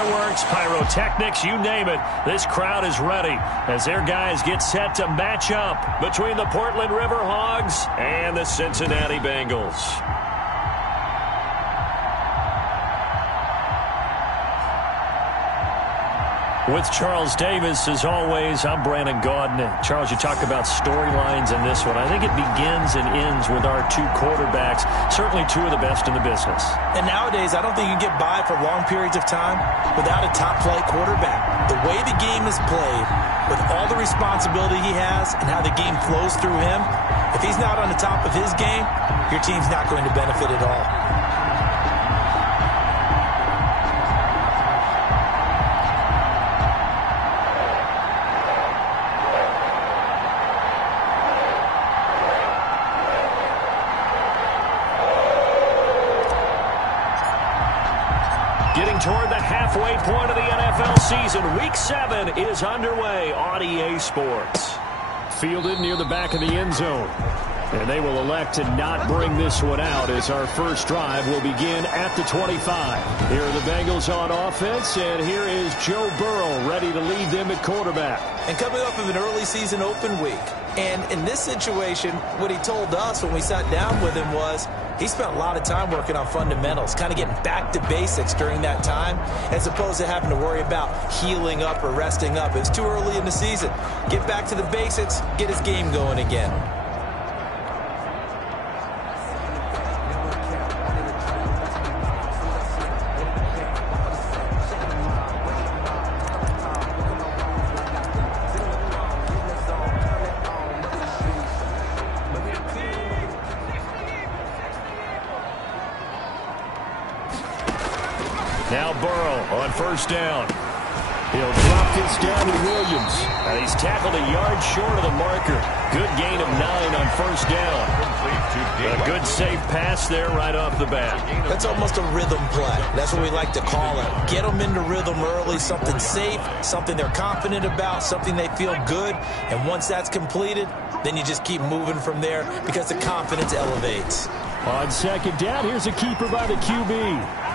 fireworks, pyrotechnics, you name it. This crowd is ready as their guys get set to match up between the Portland River Hogs and the Cincinnati Bengals. With Charles Davis, as always, I'm Brandon Gaudin. Charles, you talk about storylines in this one. I think it begins and ends with our two quarterbacks, certainly two of the best in the business. And nowadays, I don't think you can get by for long periods of time without a top-flight quarterback. The way the game is played, with all the responsibility he has and how the game flows through him, if he's not on the top of his game, your team's not going to benefit at all. Getting toward the halfway point of the NFL season, Week 7 is underway on EA Sports. Fielded near the back of the end zone. And they will elect to not bring this one out as our first drive will begin at the 25. Here are the Bengals on offense, and here is Joe Burrow ready to lead them at quarterback. And coming off of an early season open week. And in this situation, what he told us when we sat down with him was he spent a lot of time working on fundamentals, kind of getting back to basics during that time, as opposed to having to worry about healing up or resting up. It's too early in the season. Get back to the basics, get his game going again. Now Burrow on first down. He'll drop this down to Williams. He's tackled a yard short of the marker. Good gain of 9 on first down. A good safe pass there right off the bat. That's almost a rhythm play. That's what we like to call it. Get them into rhythm early, something safe, something they're confident about, something they feel good. And once that's completed, then you just keep moving from there because the confidence elevates. On second down, here's a keeper by the QB.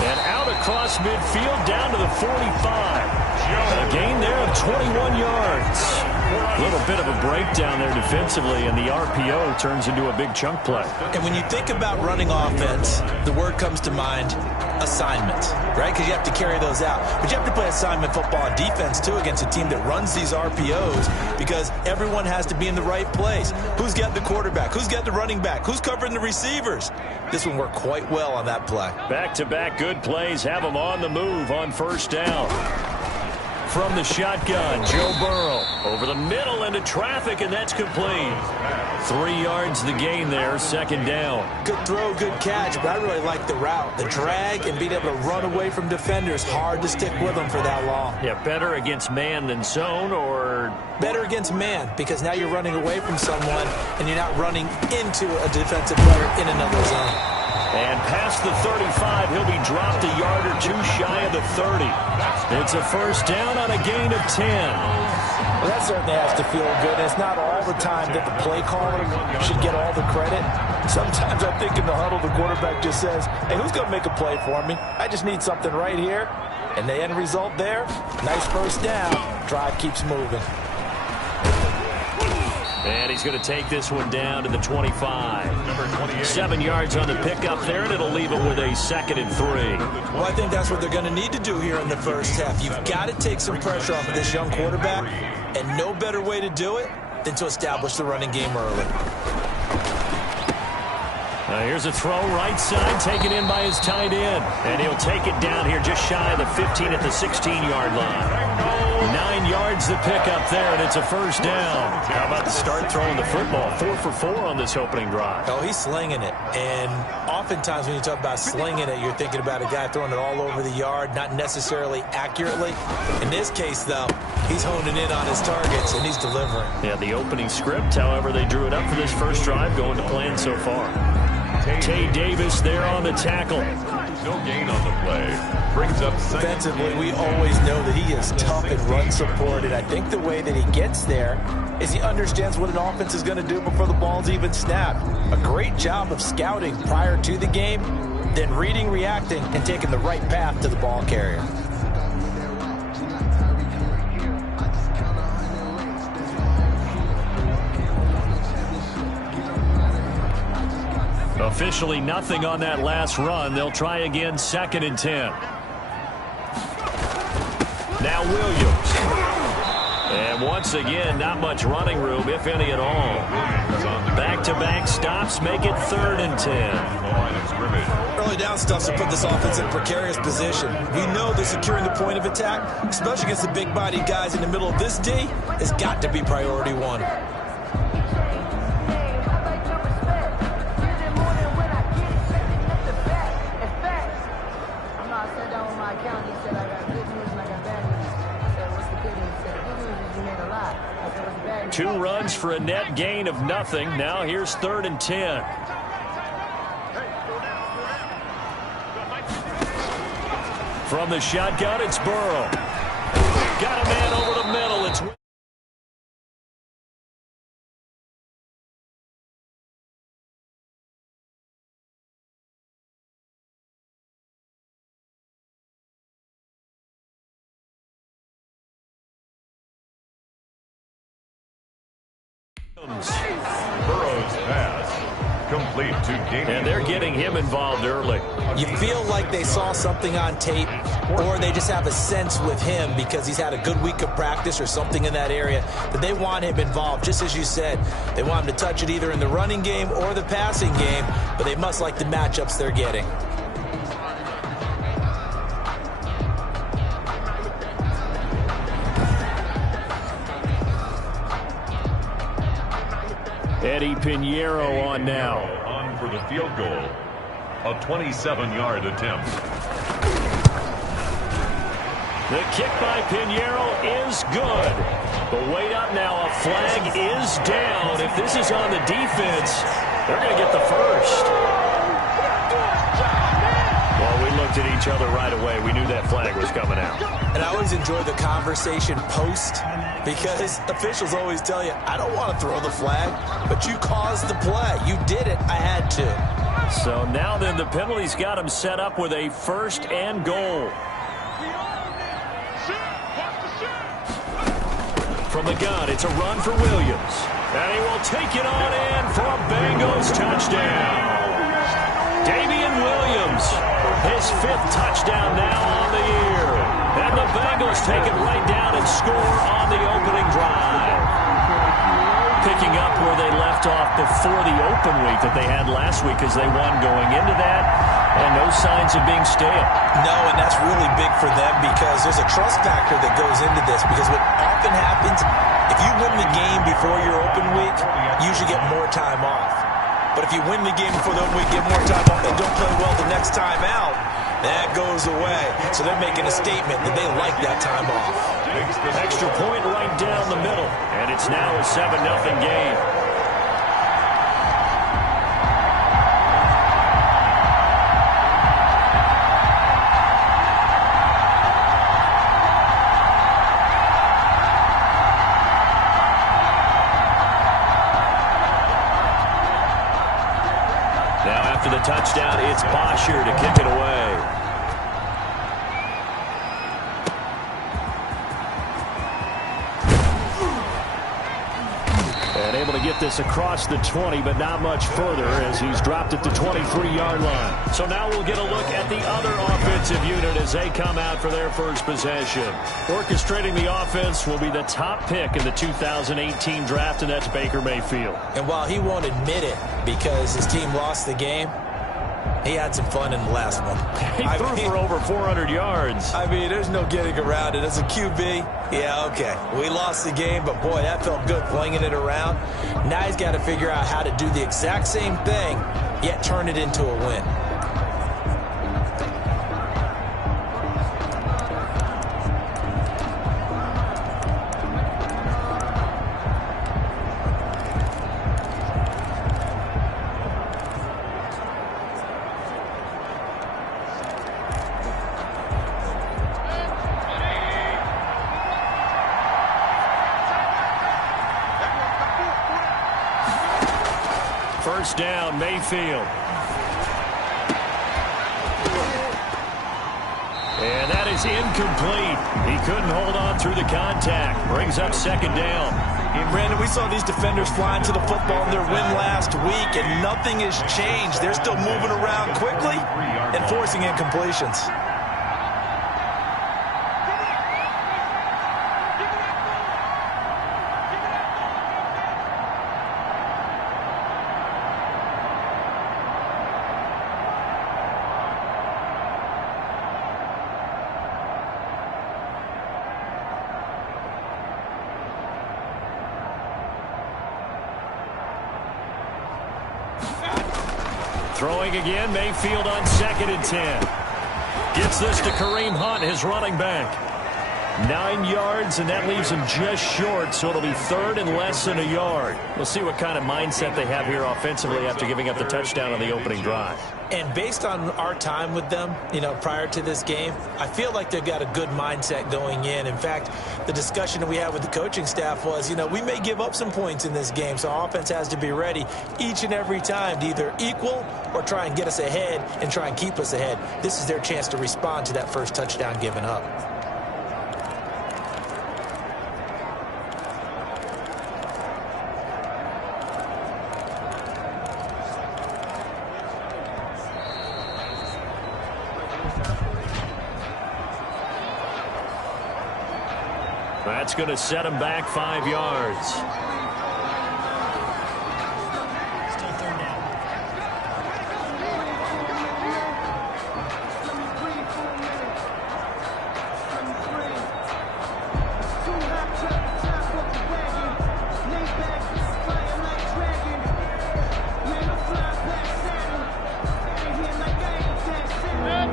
And out across midfield down to the 45. A gain there of 21 yards. A little bit of a breakdown there defensively, and the RPO turns into a big chunk play. And when you think about running offense, the word comes to mind, assignment, right? Because you have to carry those out. But you have to play assignment football on defense, too, against a team that runs these RPOs because everyone has to be in the right place. Who's got the quarterback? Who's got the running back? Who's covering the receivers? This one worked quite well on that play. Back-to-back good plays have them on the move on first down. From the shotgun, Joe Burrow over the middle into traffic, and that's complete. 3 yards the gain there, second down. Good throw, good catch, but I really like the route. The drag and being able to run away from defenders, hard to stick with them for that long. Yeah, better against man than zone, or? Better against man, because now you're running away from someone, and you're not running into a defensive player in another zone. And past the 35, he'll be dropped a yard or two shy of the 30. It's a first down on a gain of 10. Well, that certainly has to feel good. It's not all the time that the play caller should get all the credit. Sometimes I think in the huddle, the quarterback just says, hey, who's going to make a play for me? I just need something right here. And the end result there, nice first down. Drive keeps moving. And he's going to take this one down to the 25. 7 yards on the pickup there, and it'll leave it with a 2nd and 3. Well, I think that's what they're going to need to do here in the first half. You've got to take some pressure off of this young quarterback, and no better way to do it than to establish the running game early. Here's a throw right side, taken in by his tight end. And he'll take it down here just shy of the 15 at the 16-yard line. 9 yards the pickup there, and it's a first down. How about the start throwing the football? 4 for 4 on this opening drive. Oh, he's slinging it. And oftentimes when you talk about slinging it, you're thinking about a guy throwing it all over the yard, not necessarily accurately. In this case, though, he's honing in on his targets, and he's delivering. Yeah, the opening script, however, they drew it up for this first drive, going to plan so far. Tay Davis there on the tackle. No gain on the play. Brings up defensively, we always know that he is tough and run supported. I think the way that he gets there is he understands what an offense is going to do before the ball's even snapped. A great job of scouting prior to the game, then reading, reacting, and taking the right path to the ball carrier. Officially nothing on that last run. They'll try again, 2nd and 10. Now Williams. And once again, not much running room, if any at all. Back-to-back stops make it 3rd and 10. Early down stuff to put this offense in a precarious position. We know that securing the point of attack, especially against the big-bodied guys in the middle of this D, has got to be priority one. Two runs for a net gain of nothing. Now here's 3rd and 10. From the shotgun, it's Burrow. Got a man over the middle. It's Burrow's pass complete to Damian. and they're getting him involved early. You feel like they saw something on tape, or they just have a sense with him because he's had a good week of practice or something in that area that they want him involved. Just as you said, they want him to touch it either in the running game or the passing game, but they must like the matchups they're getting. Eddie Pinheiro on now. On for the field goal. A 27-yard attempt. The kick by Pinheiro is good. But wait up now. A flag is down. If this is on the defense, they're going to get the first. Well, we looked at each other right away. We knew that flag was coming out. And I always enjoy the conversation post because officials always tell you, I don't want to throw the flag, but you caused the play. You did it. I had to. So now then the penalty's got him set up with a 1st and goal. From the gun, it's a run for Williams. And he will take it on in for a Bengals touchdown. Damian Williams, his 5th touchdown now on the year. And the Bengals take it right down and score on the opening drive. Picking up where they left off before the open week that they had last week as they won going into that. And no signs of being stale. No, and that's really big for them because there's a trust factor that goes into this. Because what often happens, if you win the game before your open week, you usually get more time off. But if you win the game before the open week, get more time off, and don't play well the next time out, that goes away. So they're making a statement that they like that time off. Extra point right down the middle. And it's now a 7-0 game. Now after the touchdown, it's Bosher to kick it away. And able to get this across the 20, but not much further as he's dropped at the 23-yard line. So now we'll get a look at the other offensive unit as they come out for their first possession. Orchestrating the offense will be the top pick in the 2018 draft, and that's Baker Mayfield. And while he won't admit it because his team lost the game, he had some fun in the last one. He threw for over 400 yards. I mean, there's no getting around it. As a QB, yeah, okay. We lost the game, but boy, that felt good flinging it around. Now he's got to figure out how to do the exact same thing, yet turn it into a win. First down, Mayfield. And that is incomplete. He couldn't hold on through the contact. Brings up second down. Brandon, we saw these defenders flying to the football in their win last week, and nothing has changed. They're still moving around quickly and forcing incompletions. Throwing again, Mayfield on 2nd and 10. Gets this to Kareem Hunt, his running back. 9 yards, and that leaves him just short, so it'll be 3rd and less than a yard. We'll see what kind of mindset they have here offensively after giving up the touchdown on the opening drive. And based on our time with them, prior to this game, I feel like they've got a good mindset going in. In fact, the discussion that we had with the coaching staff was, we may give up some points in this game, so our offense has to be ready each and every time to either equal or try and get us ahead and try and keep us ahead. This is their chance to respond to that first touchdown given up. That's going to set him back 5 yards. Still 3rd down.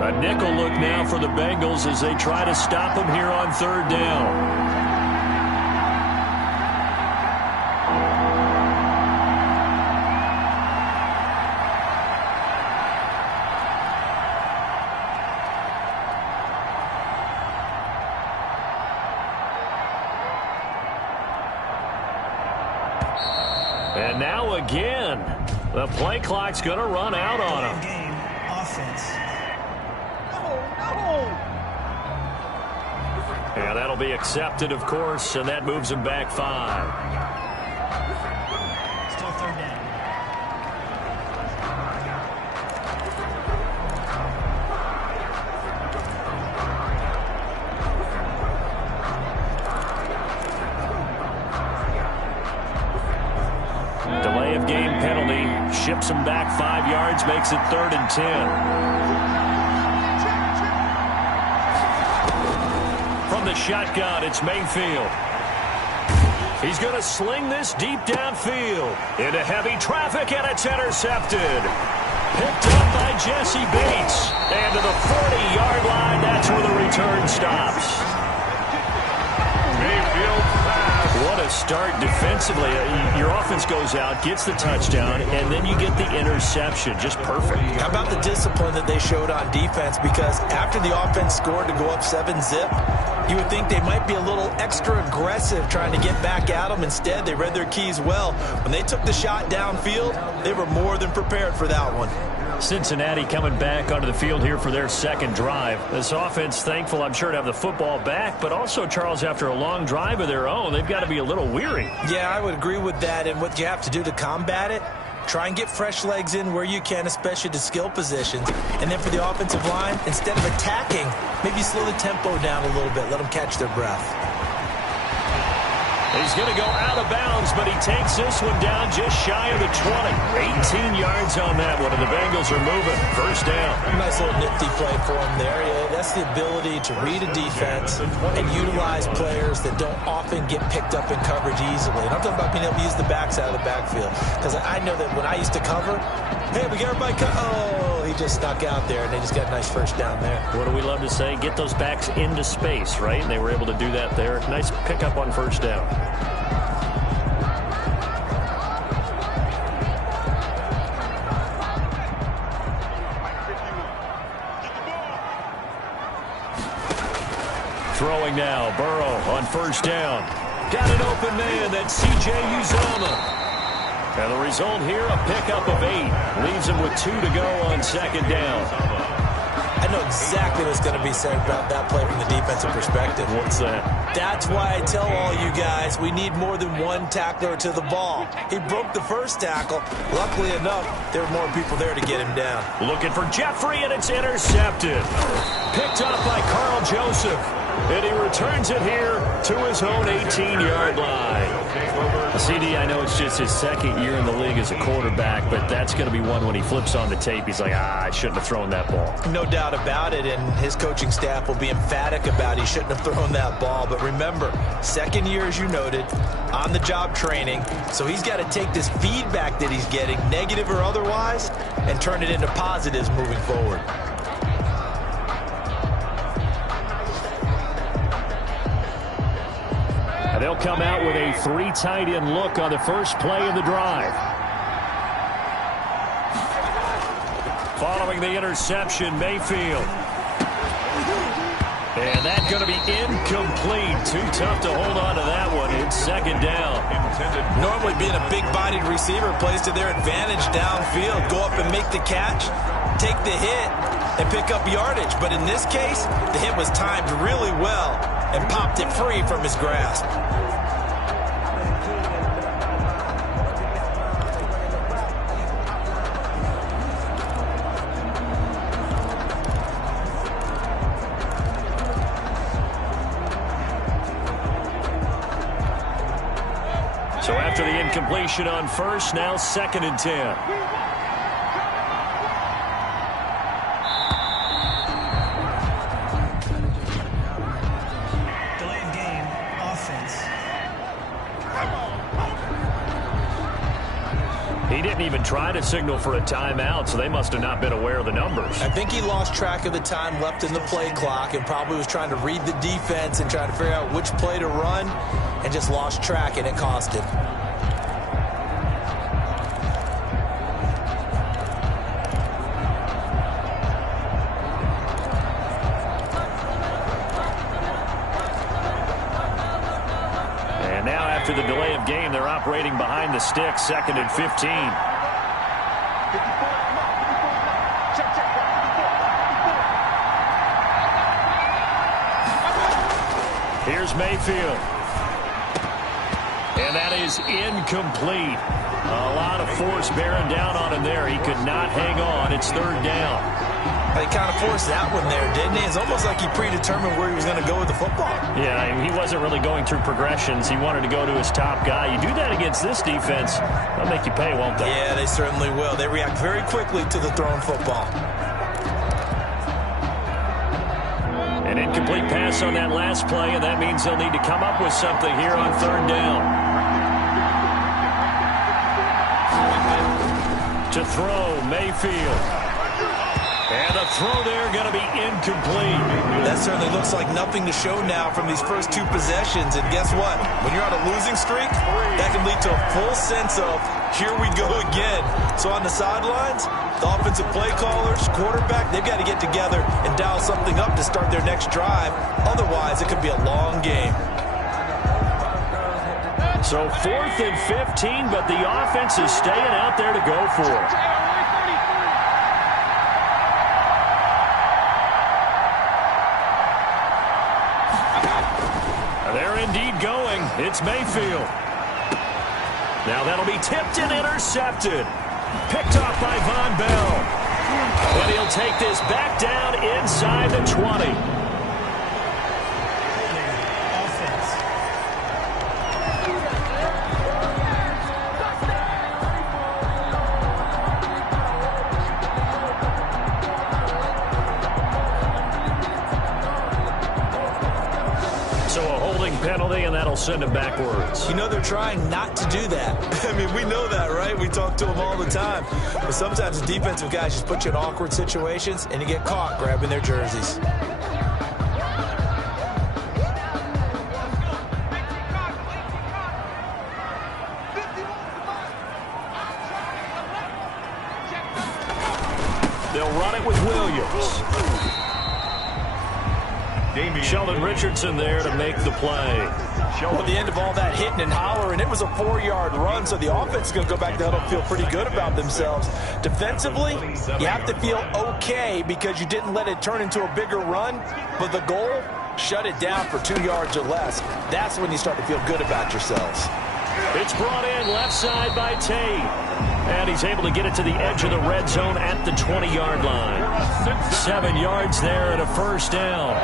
A nickel look now for the Bengals as they try to stop him here on 3rd down. And now again, the play clock's going to run out on him. Game offense. Yeah, that'll be accepted, of course, and that moves him back 5. Still 3rd down. Delay of game penalty ships him back 5 yards, makes it 3rd and 10. From the shotgun, it's Mayfield. He's going to sling this deep downfield into heavy traffic, and it's intercepted. Picked up by Jesse Bates. And to the 40-yard line, that's where the return stops. Mayfield pass. What a start defensively. Your offense goes out, gets the touchdown, and then you get the interception. Just perfect. How about the discipline that they showed on defense? Because after the offense scored to go up 7-zip, you would think they might be a little extra aggressive trying to get back at them. Instead, they read their keys well. When they took the shot downfield, they were more than prepared for that one. Cincinnati coming back onto the field here for their second drive. This offense thankful, I'm sure, to have the football back, but also, Charles, after a long drive of their own, they've got to be a little weary. Yeah, I would agree with that, and what you have to do to combat it, try and get fresh legs in where you can, especially to skill positions. And then for the offensive line, instead of attacking, maybe slow the tempo down a little bit, let them catch their breath. He's going to go out of bounds, but he takes this one down just shy of the 20. 18 yards on that one, and the Bengals are moving. 1st down. Nice little nifty play for him there. Yeah, that's the ability to read a defense and utilize players that don't often get picked up in coverage easily. And I'm talking about being able to use the backs out of the backfield. Because I know that when I used to cover, hey, we got everybody he just snuck out there, and they just got a nice 1st down there. What do we love to say? Get those backs into space, right? And they were able to do that there. Nice pickup on 1st down. Throwing now, Burrow on 1st down. Got an open man, that's C.J. Uzomah. And the result here, a pickup of 8. Leaves him with 2 to go on 2nd down. I I know exactly what's going to be said about that play from the defensive perspective. What's that? That's why I tell all you guys we need more than one tackler to the ball. He broke the first tackle. Luckily enough, there were more people there to get him down. Looking for Jeffrey, and it's intercepted. Picked up by Carl Joseph. And he returns it here to his own 18-yard line. CD, I know it's just his second year in the league as a quarterback, but that's going to be one when he flips on the tape. He's like, I shouldn't have thrown that ball. No doubt about it, and his coaching staff will be emphatic about he shouldn't have thrown that ball. But remember, second year, as you noted, on-the-job training, so he's got to take this feedback that he's getting, negative or otherwise, and turn it into positives moving forward. They'll come out with a 3 tight end look on the first play of the drive. Following the interception, Mayfield. And that's going to be incomplete. Too tough to hold on to that one. It's second down. Normally being a big-bodied receiver plays to their advantage downfield. Go up and make the catch, take the hit, and pick up yardage. But in this case, the hit was timed really well and popped it free from his grasp. So after the incompletion on first, now 2nd and 10. He didn't even try to signal for a timeout, so they must have not been aware of the numbers. I think he lost track of the time left in the play clock and probably was trying to read the defense and trying to figure out which play to run and just lost track, and it cost him. And now after the delay of game, they're operating behind the sticks, 2nd and 15. Here's Mayfield. And that is incomplete. A lot of force bearing down on him there. He could not hang on. It's 3rd down. He kind of forced that one there, didn't he? It's almost like he predetermined where he was going to go with the football. Yeah, he wasn't really going through progressions. He wanted to go to his top guy. You do that against this defense, they'll make you pay, won't they? Yeah, they certainly will. They react very quickly to the thrown football. An incomplete pass on that last play, and that means they'll need to come up with something here on 3rd down. To throw, Mayfield. And the throw there going to be incomplete. That certainly looks like nothing to show now from these first 2 possessions. And guess what? When you're on a losing streak, that can lead to a full sense of, here we go again. So on the sidelines, the offensive play callers, quarterback, they've got to get together and dial something up to start their next drive. Otherwise, it could be a long game. So 4th and 15, but the offense is staying out there to go for it. They're indeed going. It's Mayfield. Now that'll be tipped and intercepted. Picked off by Von Bell. And he'll take this back down inside the 20. Penalty, and that'll send him backwards. You know they're trying not to do that. I mean, we know that, right? We talk to them all the time. But sometimes the defensive guys just put you in awkward situations, and you get caught grabbing their jerseys. They'll run it with Williams. Sheldon Richardson there to make the play. Well, at the end of all that hitting and hollering, it was a 4-yard run, so the offense is going to go back to huddle and feel pretty good about themselves. Defensively, you have to feel okay because you didn't let it turn into a bigger run, but the goal, shut it down for 2 yards or less. That's when you start to feel good about yourselves. It's brought in left side by Tate. And he's able to get it to the edge of the red zone at the 20-yard line. 7 yards there and a first down.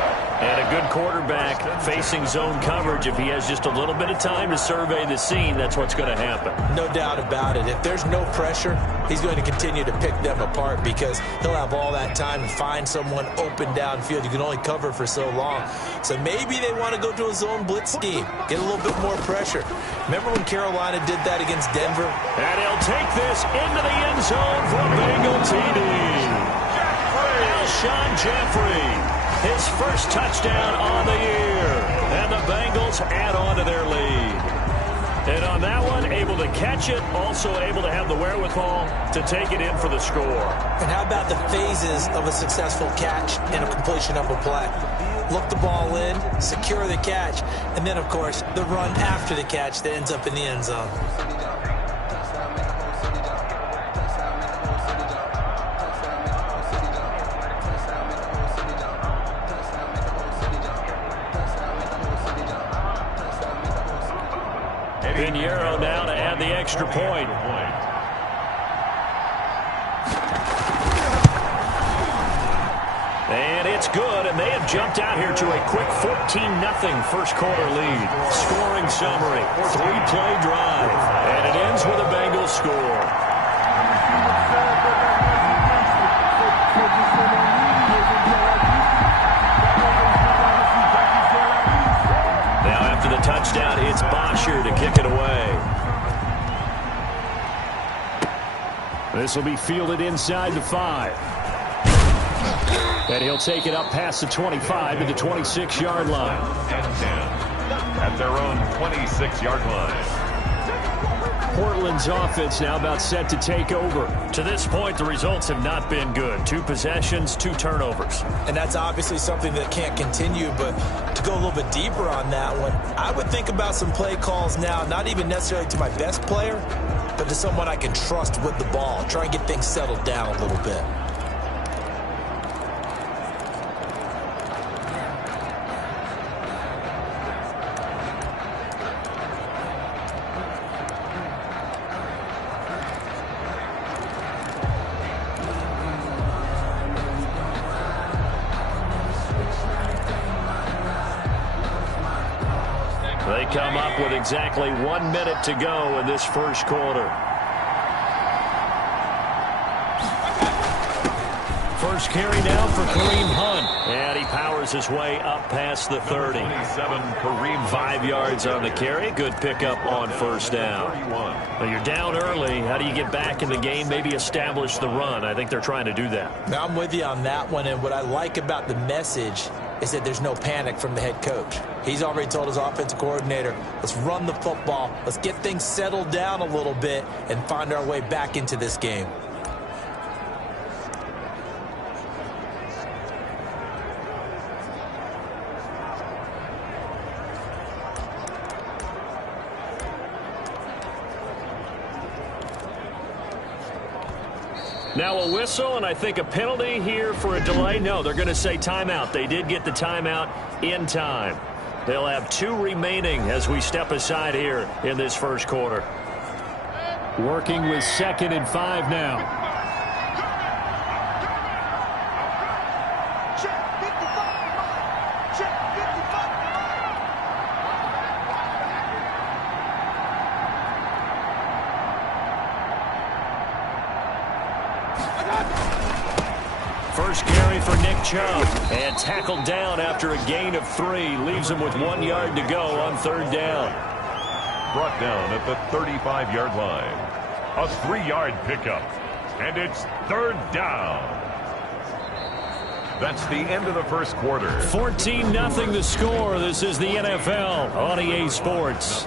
And a good quarterback facing zone coverage. If he has just a little bit of time to survey the scene, that's what's going to happen. No doubt about it. If there's no pressure, he's going to continue to pick them apart because he'll have all that time to find someone open downfield. You can only cover for so long. So maybe they want to go to a zone blitz scheme, get a little bit more pressure. Remember when Carolina did that against Denver? And he'll take this into the end zone for Bengal TD. Alshon Jeffrey. His first touchdown on the year. And the Bengals add on to their lead. And on that one, able to catch it, also able to have the wherewithal to take it in for the score. And how about the phases of a successful catch and a completion of a play? Look the ball in, secure the catch, and then, of course, the run after the catch that ends up in the end zone. Pinheiro now to add the extra point. And it's good, and they have jumped out here to a quick 14-0 first quarter lead. Scoring summary, 3-play drive, and it ends with a Bengals score. The touchdown, it's Bosher to kick it away. This will be fielded inside the 5. And he'll take it up past the 25 to the 26-yard line. And 10 at their own 26-yard line. Portland's offense now about set to take over. To this point, the results have not been good. 2 possessions, 2 turnovers. And that's obviously something that can't continue, but to go a little bit deeper on that one, I would think about some play calls now, not even necessarily to my best player, but to someone I can trust with the ball. Try and get things settled down a little bit. They come up with exactly 1 minute to go in this first quarter. First carry now for Kareem Hunt. And he powers his way up past the 30. 5 yards on the carry. Good pickup on first down. Well, you're down early. How do you get back in the game? Maybe establish the run. I think they're trying to do that. Now, I'm with you on that one. And what I like about the message is that there's no panic from the head coach. He's already told his offensive coordinator, let's run the football, let's get things settled down a little bit and find our way back into this game. Now a whistle, and I think a penalty here for a delay. No, they're going to say timeout. They did get the timeout in time. They'll have 2 remaining as we step aside here in this first quarter. Working with 2nd and 5 now. First carry for Nick Chubb, and tackled down after a gain of 3. Leaves him with 1 yard to go on 3rd down. Brought down at the 35-yard line. A 3-yard pickup, and it's 3rd down. That's the end of the first quarter. 14-0 the score. This is the NFL on EA Sports.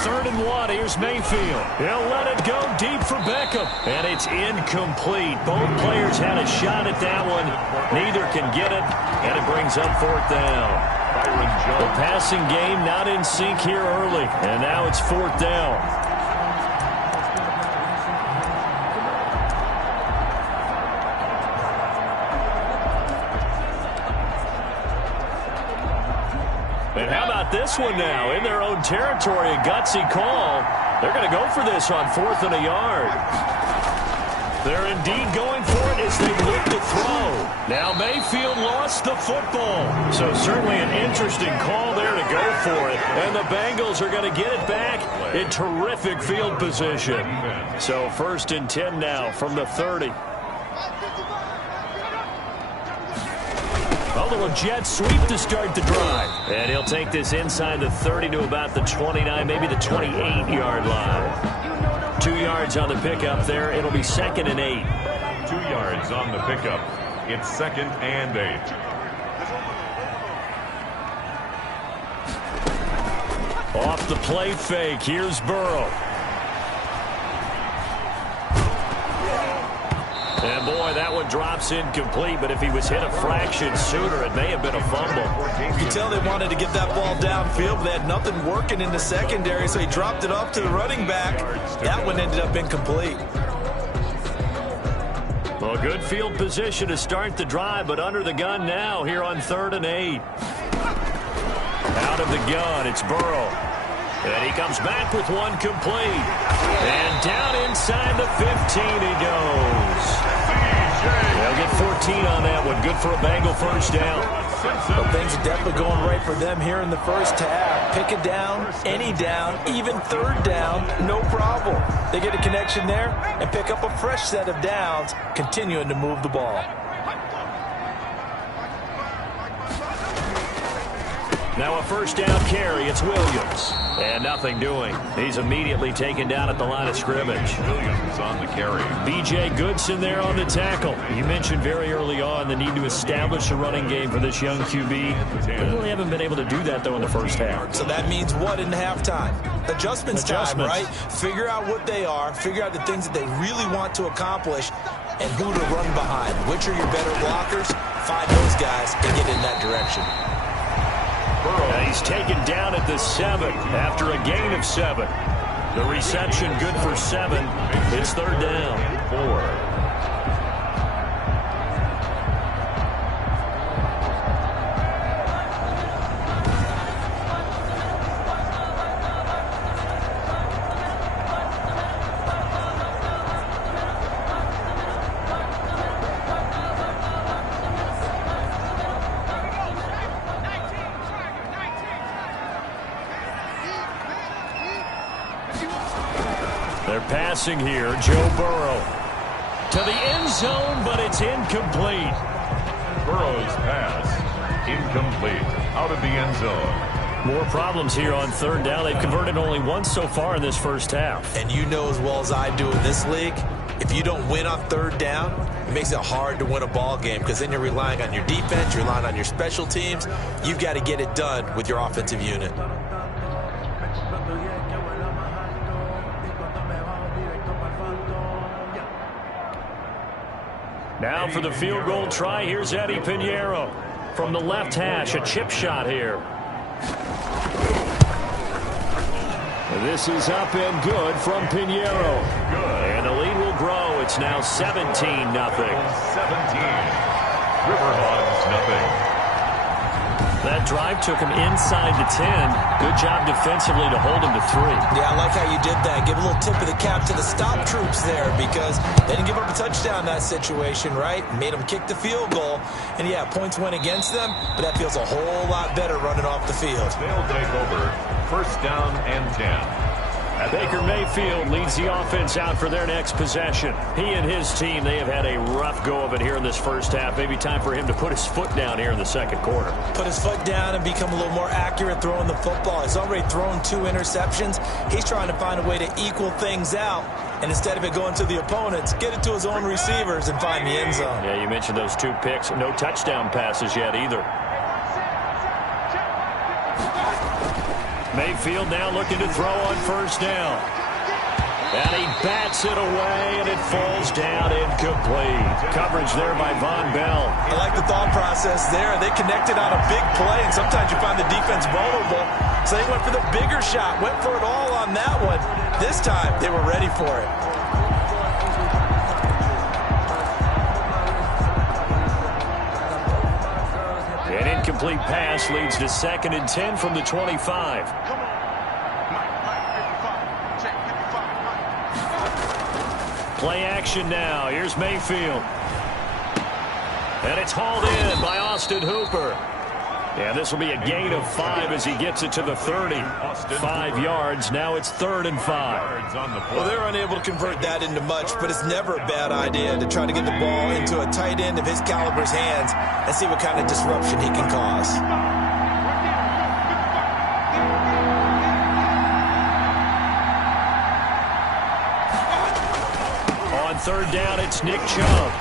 3rd and 1. Here's Mayfield. He'll let it go deep for Beckham. And it's incomplete. Both players had a shot at that one. Neither can get it. And it brings up 4th down. The passing game not in sync here early. And now it's 4th down. And how about this one now? In their own territory, a gutsy call. They're going to go for this on 4th and a yard. They're indeed going for it as they look to throw. Now Mayfield lost the football. So certainly an interesting call there to go for it. And the Bengals are going to get it back in terrific field position. So 1st and 10 now from the 30. A little jet sweep to start the drive. And he'll take this inside the 30 to about the 29, maybe the 28-yard line. 2 yards on the pickup there. It'll be 2nd and 8. 2 yards on the pickup. It's 2nd and 8. Off the play fake. Here's Burrow. And boy, that one drops incomplete, but if he was hit a fraction sooner, it may have been a fumble. You can tell they wanted to get that ball downfield, but they had nothing working in the secondary, so he dropped it off to the running back. That one ended up incomplete. Well, good field position to start the drive, but under the gun now here on 3rd and 8. Out of the gun, it's Burrow. And he comes back with one complete. And down inside the 15 he goes. They'll get 14 on that one. Good for a Bengal 1st down. Well, things are definitely going right for them here in the 1st half. Pick a down, any down, even 3rd down, no problem. They get a connection there and pick up a fresh set of downs, continuing to move the ball. Now a 1st down carry. It's Williams. And nothing doing. He's immediately taken down at the line of scrimmage. Williams on the carry. B.J. Goodson there on the tackle. You mentioned very early on the need to establish a running game for this young QB. They really haven't been able to do that, though, in the 1st half. So that means what in halftime? Adjustments time, right? Figure out what they are. Figure out the things that they really want to accomplish and who to run behind. Which are your better blockers? Find those guys and get in that direction. And he's taken down at the 7 after a gain of 7. The reception good for 7. It's 3rd down. 4. They're passing here. Joe Burrow to the end zone, but it's incomplete. Burrow's pass incomplete. Out of the end zone. More problems here on 3rd down. They've converted only once so far in this 1st half. And you know as well as I do in this league, if you don't win on 3rd down, it makes it hard to win a ball game because then you're relying on your defense, you're relying on your special teams. You've got to get it done with your offensive unit. Now for the field goal try, here's Eddie Pinheiro. From the left hash, a chip shot here. This is up and good from Pinheiro. And the lead will grow. It's now 17-0. 17. Riverhawks nothing. That drive took him inside the 10. Good job defensively to hold him to 3. Yeah, I like how you did that. Give a little tip of the cap to the stop troops there because they didn't give up a touchdown in that situation, right? Made them kick the field goal. And, yeah, points went against them, but that feels a whole lot better running off the field. They'll take over. 1st down and 10. Baker Mayfield leads the offense out for their next possession. He and his team, they have had a rough go of it here in this 1st half. Maybe time for him to put his foot down here in the 2nd quarter. Put his foot down and become a little more accurate throwing the football. He's already thrown 2 interceptions. He's trying to find a way to equal things out. And instead of it going to the opponents, get it to his own receivers and find the end zone. Yeah, you mentioned those 2 picks. No touchdown passes yet either. Mayfield now looking to throw on first down. And he bats it away, and it falls down incomplete. Coverage there by Von Bell. I like the thought process there. They connected on a big play, and sometimes you find the defense vulnerable. So they went for the bigger shot, went for it all on that one. This time, they were ready for it. An incomplete pass leads to 2nd and 10 from the 25. Play action now. Here's Mayfield. And it's hauled in by Austin Hooper. And this will be a gain of 5 as he gets it to the 30. 5 yards. Now it's 3rd and 5. Well, they're unable to convert that into much, but it's never a bad idea to try to get the ball into a tight end of his caliber's hands and see what kind of disruption he can cause. On 3rd down, it's Nick Chubb.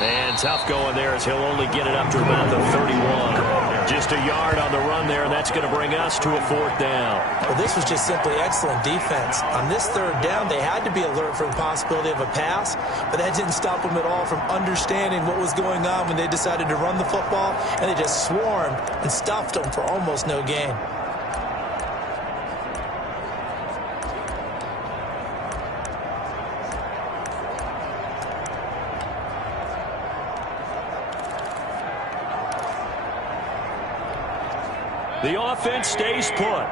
And tough going there as he'll only get it up to about the 31. Just a yard on the run there, and that's going to bring us to a 4th down. Well, this was just simply excellent defense. On this 3rd down, they had to be alert for the possibility of a pass, but that didn't stop them at all from understanding what was going on when they decided to run the football, and they just swarmed and stuffed them for almost no gain. The offense stays put.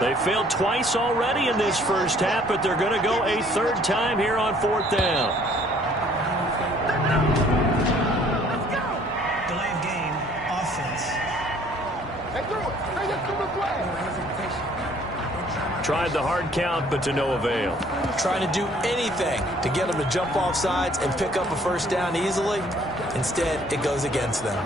They failed twice already in this first half, but they're going to go a 3rd time here on 4th down. Delay of game, offense. Tried the hard count, but to no avail. Trying to do anything to get them to jump off sides and pick up a 1st down easily. Instead, it goes against them.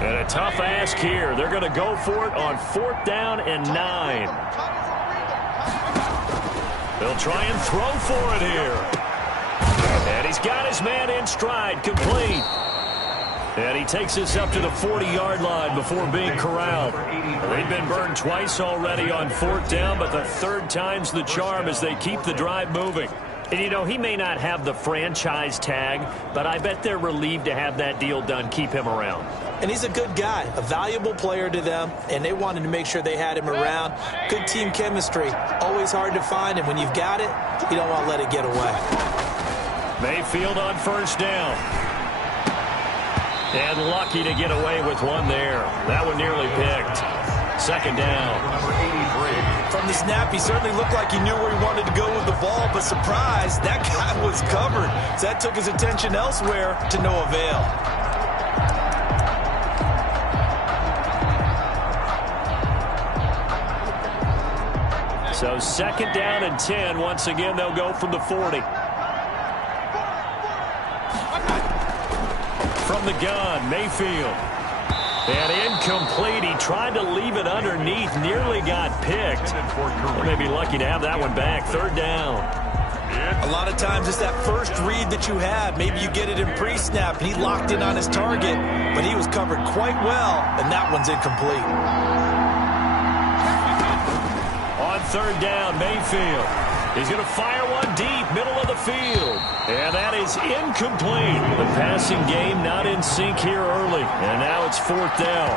And a tough ask here. They're going to go for it on 4th down and 9. They'll try and throw for it here. And he's got his man in stride, complete. And he takes us up to the 40-yard line before being corralled. They've been burned twice already on 4th down, but the 3rd time's the charm as they keep the drive moving. And, you know, he may not have the franchise tag, but I bet they're relieved to have that deal done, keep him around. And he's a good guy, a valuable player to them, and they wanted to make sure they had him around. Good team chemistry, always hard to find, and when you've got it, you don't want to let it get away. Mayfield on 1st down. And lucky to get away with one there. That one nearly picked. 2nd down. From the snap, he certainly looked like he knew where he wanted to go with the ball, but surprise, that guy was covered. So that took his attention elsewhere to no avail. So 2nd down and 10. Once again, they'll go from the 40. From the gun, Mayfield. And incomplete. He tried to leave it underneath. Nearly got picked. They may be lucky to have that one back. 3rd down. A lot of times it's that first read that you have. Maybe you get it in pre-snap, and he locked in on his target, but he was covered quite well, and that one's incomplete. On 3rd down, Mayfield. He's going to fire one deep, middle of the field. And that is incomplete. The passing game not in sync here early. And now it's 4th down.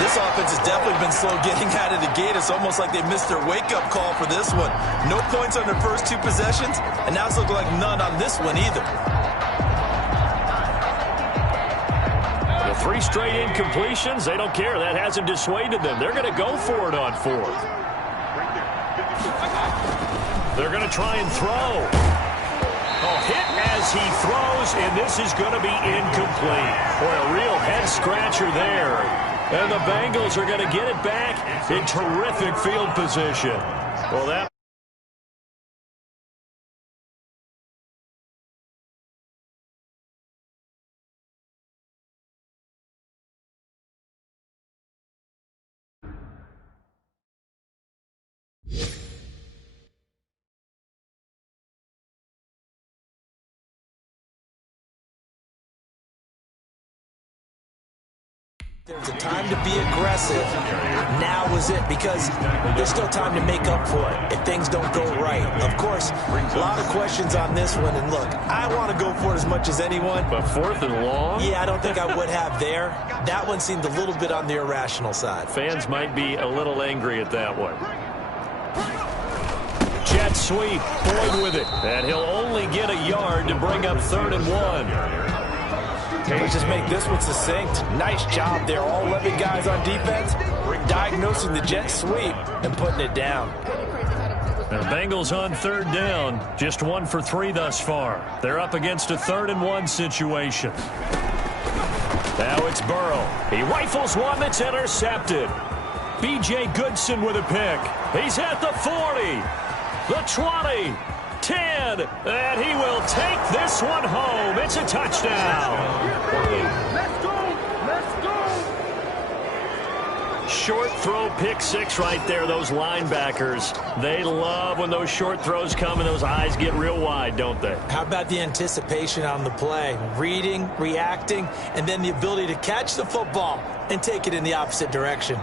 This offense has definitely been slow getting out of the gate. It's almost like they missed their wake-up call for this one. No points on their first 2 possessions, and now it's looking like none on this one either. The 3 straight incompletions, they don't care. That hasn't dissuaded them. They're going to go for it on 4th. They're going to try and throw. Hit as he throws, and this is going to be incomplete. Boy, a real head-scratcher there. And the Bengals are going to get it back in terrific field position. Well, that There's a time to be aggressive. Now is it, because there's still time to make up for it if things don't go right. Of course, a lot of questions on this one. And look, I want to go for it as much as anyone. But 4th and long? Yeah, I don't think I would have there. That one seemed a little bit on the irrational side. Fans might be a little angry at that one. Jet sweep, Boyd with it. And he'll only get a yard to bring up 3rd and 1. Let's just make this one succinct. Nice job there. All 11 guys on defense diagnosing the jet sweep and putting it down. The Bengals on 3rd down. Just 1 for 3 thus far. They're up against a 3rd and 1 situation. Now it's Burrow. He rifles one that's intercepted. B.J. Goodson with a pick. He's at the 40, the 20, 10, and he will take this one home. It's a touchdown. Let's go! Let's go! Short throw, pick 6 right there. Those linebackers, they love when those short throws come and those eyes get real wide, don't they? How about the anticipation on the play? Reading, reacting, and then the ability to catch the football and take it in the opposite direction.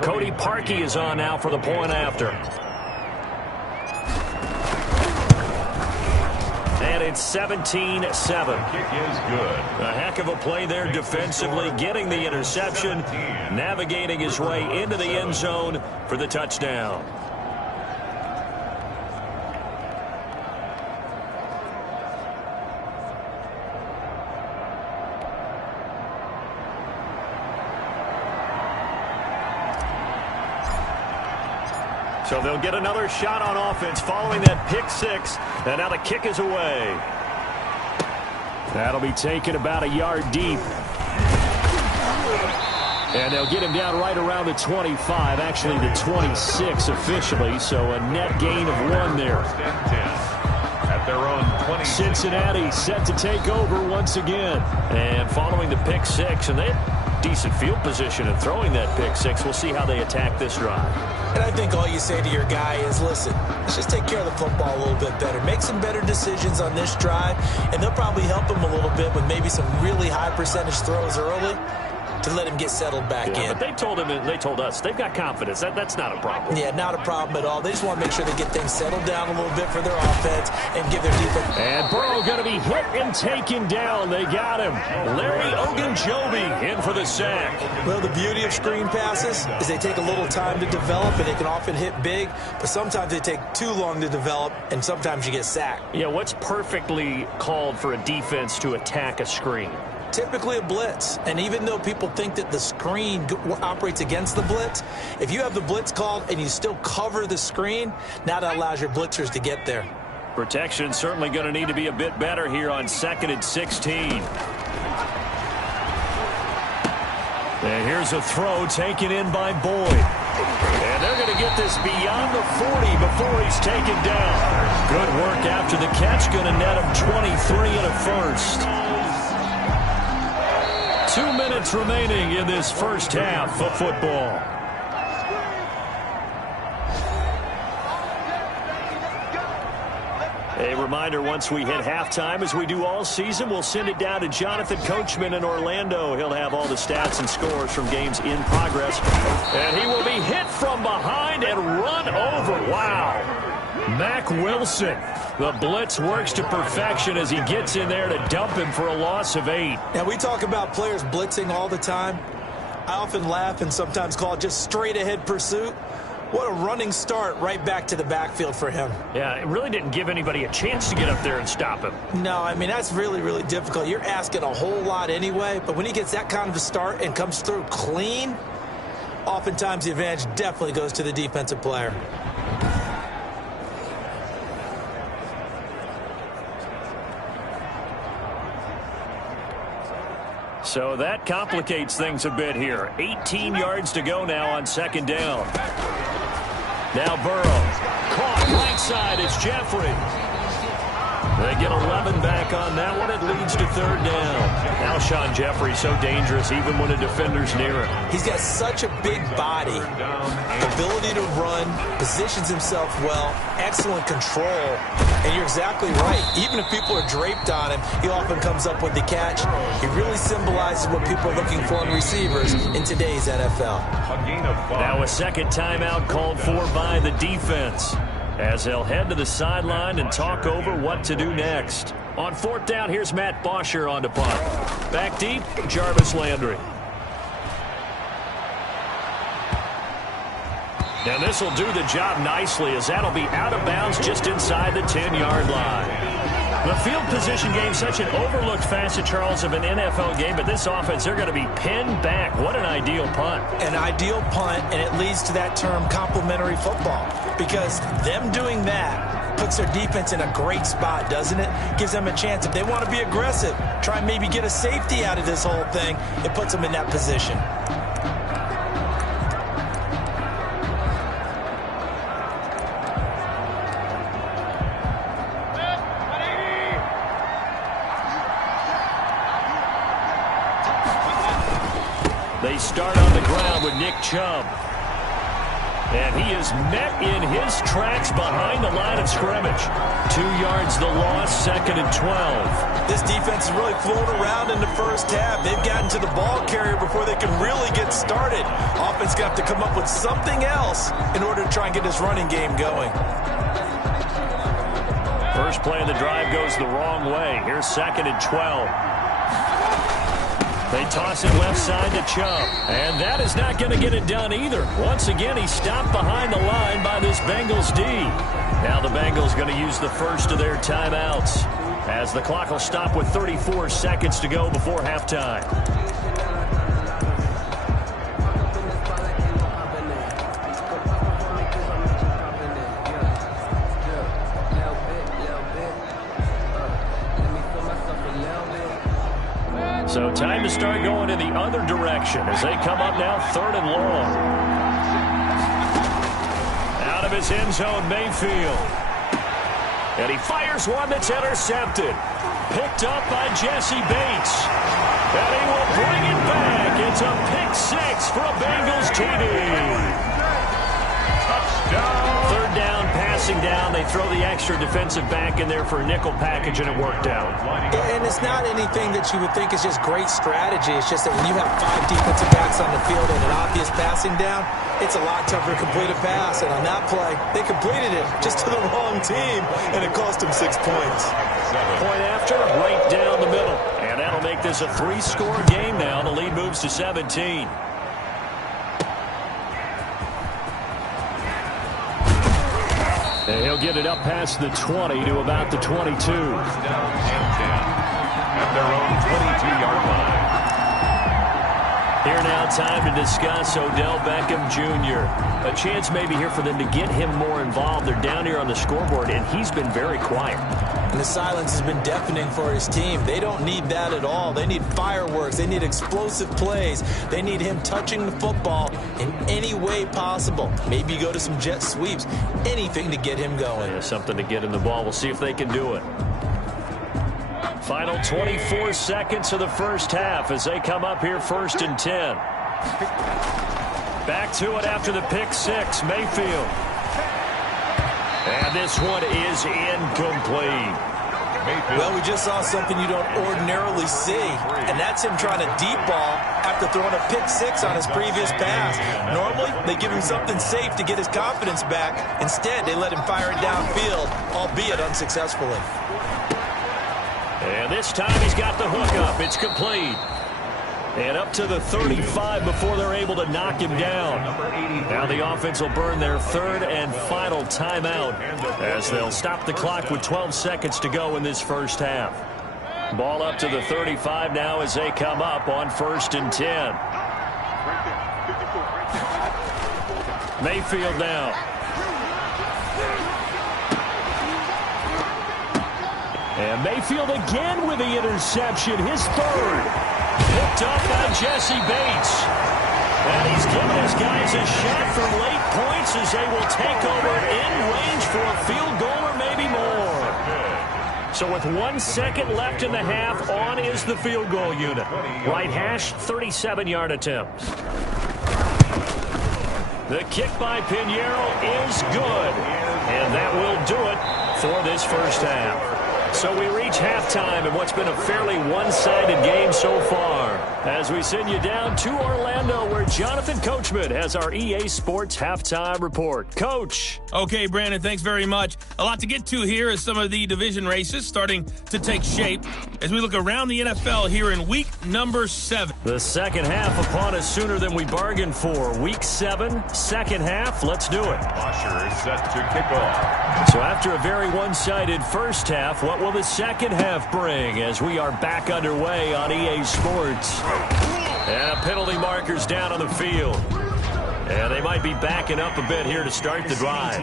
Cody Parkey is on now for the point after. And it's 17-7. Kick is good. A heck of a play there defensively, getting the interception, navigating his way into the end zone for the touchdown. So they'll get another shot on offense following that pick 6. And now the kick is away. That'll be taken about a yard deep. And they'll get him down right around the 25, actually the 26 officially. So a net gain of 1 there. At their own 20. Cincinnati set to take over once again. And following the pick 6, and they had decent field position and throwing that pick 6. We'll see how they attack this drive. And I think all you say to your guy is, listen, let's just take care of the football a little bit better. Make some better decisions on this drive, and they'll probably help him a little bit with maybe some really high percentage throws early to let him get settled back in. But they told him, and they told us, they've got confidence. That's not a problem. Yeah, not a problem at all. They just want to make sure they get things settled down a little bit for their offense and give their defense. And Burrow going to be hit and taken down. They got him. Larry Ogunjobi in for the sack. Well, the beauty of screen passes is they take a little time to develop, and they can often hit big, but sometimes they take too long to develop, and sometimes you get sacked. Yeah, what's perfectly called for a defense to attack a screen? Typically a blitz, and even though people think that the screen operates against the blitz, if you have the blitz called and you still cover the screen, now that allows your blitzers to get there. Protection certainly going to need to be a bit better here on 2nd and 16. And here's a throw taken in by Boyd. And they're going to get this beyond the 40 before he's taken down. Good work after the catch, going to net him 23 and a first. 2 minutes remaining in this first half of football. A reminder, once we hit halftime, as we do all season, we'll send it down to Jonathan Coachman in Orlando. He'll have all the stats and scores from games in progress. And he will be hit from behind and run over. Wow. Mack Wilson. The blitz works to perfection as he gets in there to dump him for a loss of 8. Now, we talk about players blitzing all the time. I often laugh and sometimes call it just straight-ahead pursuit. What a running start right back to the backfield for him. Yeah, it really didn't give anybody a chance to get up there and stop him. No, I mean, that's really, really difficult. You're asking a whole lot anyway, but when he gets that kind of a start and comes through clean, oftentimes the advantage definitely goes to the defensive player. So that complicates things a bit here. 18 yards to go now on 2nd down. Now Burrow. Caught right side. It's Jeffrey. They get 11 back on that one. It leads to 3rd down. Alshon Jeffrey so dangerous even when a defender's near him. He's got such a big body. ability to run, positions himself well, excellent control. And you're exactly right. Even if people are draped on him, he often comes up with the catch. He really symbolizes what people are looking for in receivers in today's NFL. Now a second timeout called for by the defense, as they'll head to the sideline and talk over what to do next. On fourth down, here's Matt Bosher on to punt. Back deep, Jarvis Landry. And this will do the job nicely, as that'll be out of bounds just inside the 10-yard line. The field position game, such an overlooked facet, Charles, of an NFL game, but this offense, they're going to be pinned back. What an ideal punt. An ideal punt, and it leads to that term complementary football, because them doing that puts their defense in a great spot, doesn't it? Gives them a chance. If they want to be aggressive, try and maybe get a safety out of this whole thing, it puts them in that position. They start on the ground with Nick Chubb. And he is met in his tracks behind the line of scrimmage. 2 yards the loss, second and 12. This defense is really flown around in the first half. They've gotten to the ball carrier before they can really get started. Offense going to have to come up with something else in order to try and get this running game going. First play of the drive goes the wrong way. Here's second and 12. They toss it left side to Chubb. And that is not going to get it done either. Once again, he's stopped behind the line by this Bengals D. Now the Bengals going to use the first of their timeouts, as the clock will stop with 34 seconds to go before halftime. So time to start going in the other direction as they come up now third and long. Out of his end zone, Mayfield. And he fires one that's intercepted. Picked up by Jesse Bates. And he will bring it back. It's a pick six for a Bengals TD. Touchdown. Third down, passing down. They throw the extra defensive back in there for a nickel package, and it worked out. And it's not anything that you would think is just great strategy. It's just that when you have 5 defensive backs on the field and an obvious passing down, it's a lot tougher to complete a pass. And on that play, they completed it just to the wrong team, and it cost them 6 points. Point after, right down the middle. And that'll make this a 3-score game now. The lead moves to 17. And he'll get it up past the 20 to about the 22. At their own 22-yard line. Here now, time to discuss Odell Beckham Jr. A chance maybe here for them to get him more involved. They're down here on the scoreboard, and he's been very quiet. And the silence has been deafening for his team. They don't need that at all. They need fireworks. They need explosive plays. They need him touching the football in any way possible. Maybe go to some jet sweeps. Anything to get him going. Yeah, something to get in the ball. We'll see if they can do it. Final 24 seconds of the first half as they come up here first and 10. Back to it after the pick six, Mayfield. And this one is incomplete. Well, we just saw something you don't ordinarily see, and that's him trying to deep ball after throwing a pick six on his previous pass. Normally, they give him something safe to get his confidence back. Instead, they let him fire it downfield, albeit unsuccessfully. And this time he's got the hook up. It's complete. And up to the 35 before they're able to knock him down. Now the offense will burn their third and final timeout as they'll stop the clock with 12 seconds to go in this first half. Ball up to the 35 now as they come up on first and 10. Mayfield now. And Mayfield again with the interception, his third. Picked up by Jesse Bates. And he's giving his guys a shot for late points as they will take over in range for a field goal or maybe more. So with 1 second left in the half, on is the field goal unit. Right hash, 37-yard attempt. The kick by Pinheiro is good. And that will do it for this first half. So we reach halftime in what's been a fairly one-sided game so far. As we send you down to Orlando, where Jonathan Coachman has our EA Sports Halftime Report. Coach. Okay, Brandon, thanks very much. A lot to get to here as some of the division races starting to take shape as we look around the NFL here in week number 7. The second half upon us sooner than we bargained for. Week 7, second half. Let's do it. Usher is set to kick off. So after a very one-sided first half, what will the second half bring as we are back underway on EA Sports? And a penalty marker's down on the field. And they might be backing up a bit here to start the drive.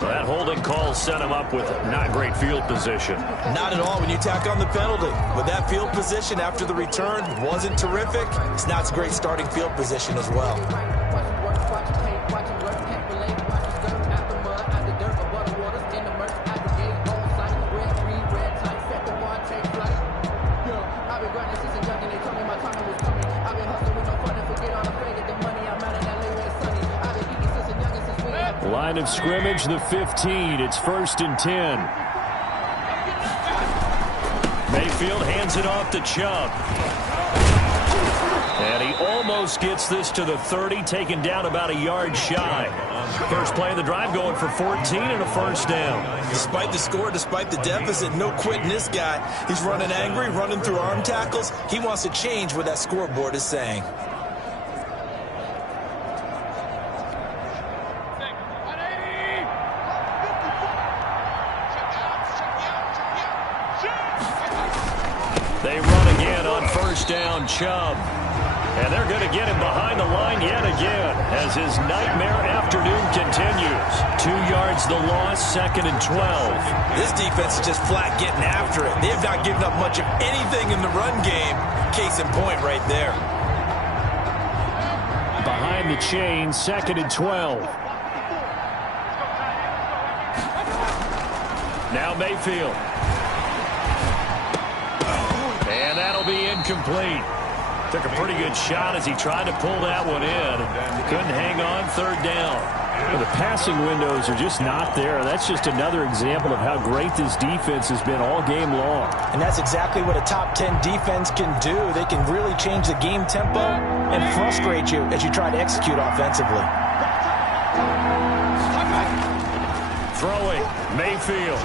That holding call set him up with not great field position. Not at all when you tack on the penalty. With that field position after the return wasn't terrific, it's not a great starting field position as well. Line of scrimmage, the 15. It's 1st and 10. Mayfield hands it off to Chubb. And he almost gets this to the 30, taken down about a yard shy. First play of the drive going for 14 and a first down. Despite the score, despite the deficit, no quitting this guy. He's running angry, running through arm tackles. He wants to change what that scoreboard is saying. They run again on first down, Chubb. And they're going to get him behind the line yet again as his nightmare afternoon continues. 2 yards the loss, 2nd and 12. This defense is just flat getting after it. They have not given up much of anything in the run game. Case in point right there. Behind the chain, 2nd and 12. Now Mayfield. And that'll be incomplete. Took a pretty good shot as he tried to pull that one in. Couldn't hang on, 3rd down. Well, the passing windows are just not there. That's just another example of how great this defense has been all game long. And that's exactly what a top 10 defense can do. They can really change the game tempo and frustrate you as you try to execute offensively. Throwing, Mayfield.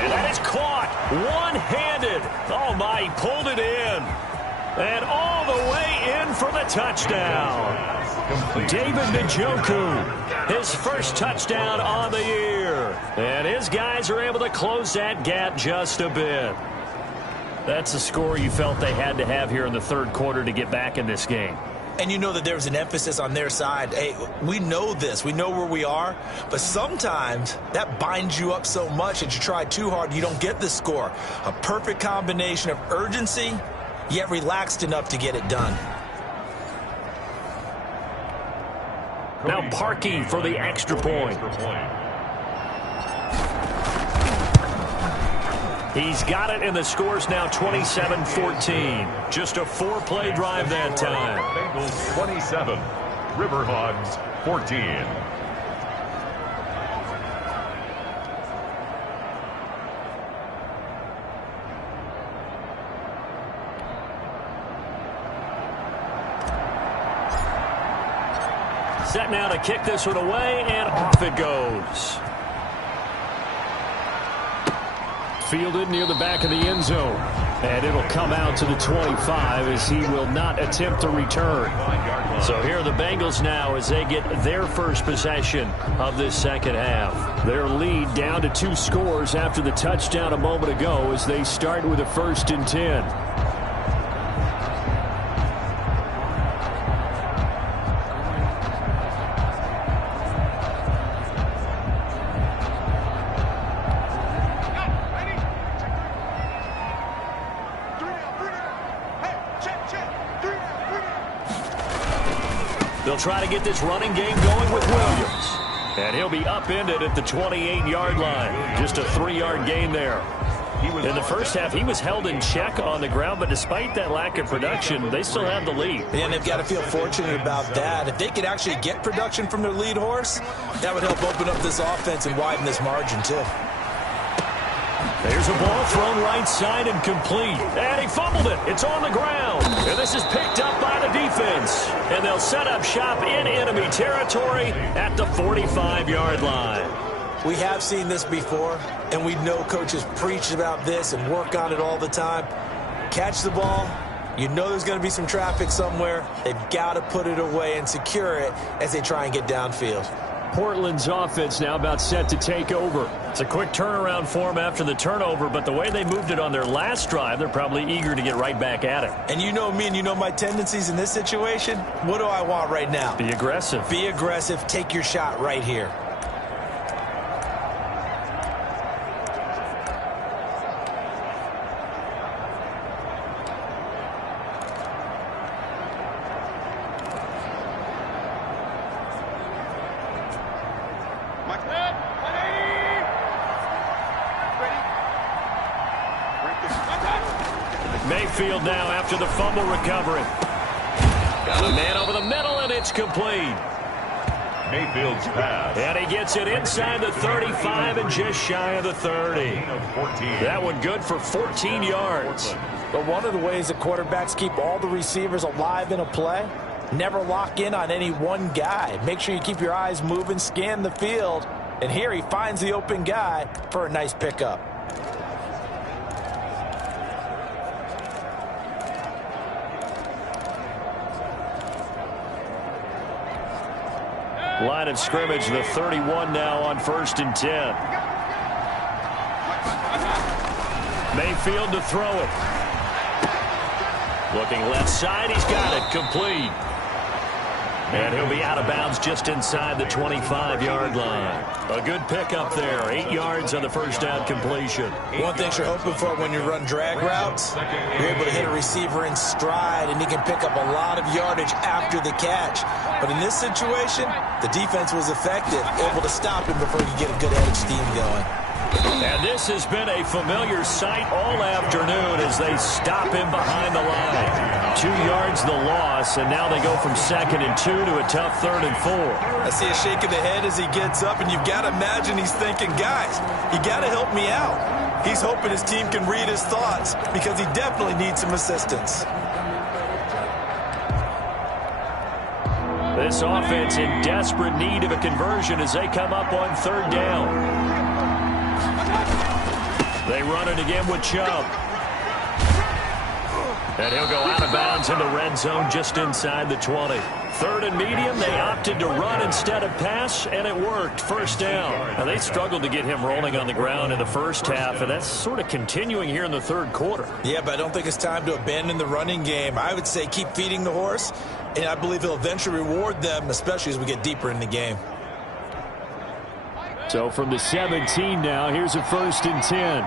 And that is caught one-handed. Oh, my, he pulled it in. And all the way in for the touchdown. David Njoku, his first touchdown on the year. And his guys are able to close that gap just a bit. That's the score you felt they had to have here in the 3rd quarter to get back in this game. And you know that there's an emphasis on their side. Hey, we know this. We know where we are. But sometimes that binds you up so much that you try too hard, you don't get the score. A perfect combination of urgency, yet relaxed enough to get it done. Now Parkey for the extra point. He's got it, and the score's now 27-14. Just a 4-play drive that time. Bengals 27, Riverhogs 14. Set now to kick this one away, and off it goes. Fielded near the back of the end zone. And it'll come out to the 25 as he will not attempt to return. So here are the Bengals now as they get their first possession of this second half. Their lead down to 2 scores after the touchdown a moment ago as they start with a 1st and 10. They'll try to get this running game going with Williams. And he'll be upended at the 28-yard line. Just a 3-yard gain there. In the first half, he was held in check on the ground, but despite that lack of production, they still have the lead. And they've got to feel fortunate about that. If they could actually get production from their lead horse, that would help open up this offense and widen this margin, too. There's a ball thrown right side and complete. And he fumbled it. It's on the ground. And this is picked up by the defense. And they'll set up shop in enemy territory at the 45-yard line. We have seen this before, and we know coaches preach about this and work on it all the time. Catch the ball. You know there's going to be some traffic somewhere. They've got to put it away and secure it as they try and get downfield. Portland's offense now about set to take over. It's a quick turnaround for them after the turnover, but the way they moved it on their last drive, they're probably eager to get right back at it. And you know me and you know my tendencies in this situation. What do I want right now? Be aggressive. Be aggressive. Take your shot right here. Mayfield now after the fumble recovery. Got a man over the middle, and it's complete. Mayfield's pass. And he gets it inside the 35 and just shy of the 30. That one good for 14 yards. But one of the ways that quarterbacks keep all the receivers alive in a play, never lock in on any one guy. Make sure you keep your eyes moving, scan the field. And here he finds the open guy for a nice pickup. Line of scrimmage, the 31 now on 1st and 10. Mayfield to throw it. Looking left side, he's got it, complete. And he'll be out of bounds just inside the 25-yard line. A good pickup there, 8 yards on the first down completion. One thing you're hoping for when you run drag routes, you're able to hit a receiver in stride, and he can pick up a lot of yardage after the catch. But in this situation, the defense was effective, able to stop him before he could get a good head of steam going. And this has been a familiar sight all afternoon as they stop him behind the line. 2 yards the loss, and now they go from 2nd and 2 to a tough 3rd and 4. I see a shake of the head as he gets up, and you've got to imagine he's thinking, guys, you got to help me out. He's hoping his team can read his thoughts because he definitely needs some assistance. This offense in desperate need of a conversion as they come up on 3rd down. They run it again with Chubb. And he'll go out of bounds in the red zone just inside the 20. 3rd and medium, they opted to run instead of pass, and it worked. 1st down. Now, they struggled to get him rolling on the ground in the first half, and that's sort of continuing here in the 3rd quarter. Yeah, but I don't think it's time to abandon the running game. I would say keep feeding the horse, and I believe he'll eventually reward them, especially as we get deeper in the game. So from the 17 now, here's a 1st and 10.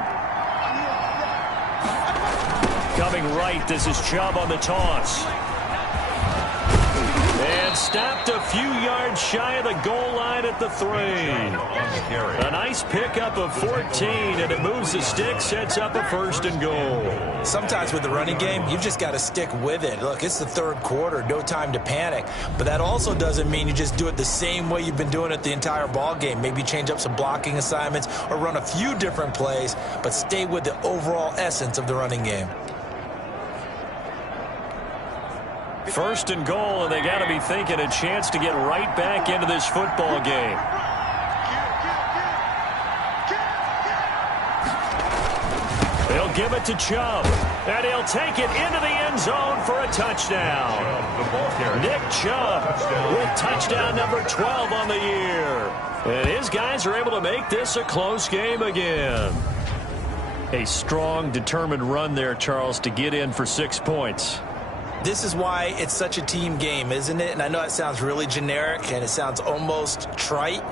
Coming right, this is Chubb on the toss. And stopped a few yards shy of the goal line at the 3. A nice pickup of 14, and it moves the stick, sets up a 1st and goal. Sometimes with the running game, you've just got to stick with it. Look, it's the 3rd quarter, no time to panic. But that also doesn't mean you just do it the same way you've been doing it the entire ball game. Maybe change up some blocking assignments or run a few different plays, but stay with the overall essence of the running game. 1st and goal, and they got to be thinking a chance to get right back into this football game. They'll give it to Chubb, and he'll take it into the end zone for a touchdown. Nick Chubb with touchdown number 12 on the year. And his guys are able to make this a close game again. A strong, determined run there, Charles, to get in for 6 points. This is why it's such a team game, isn't it? And I know it sounds really generic and it sounds almost trite,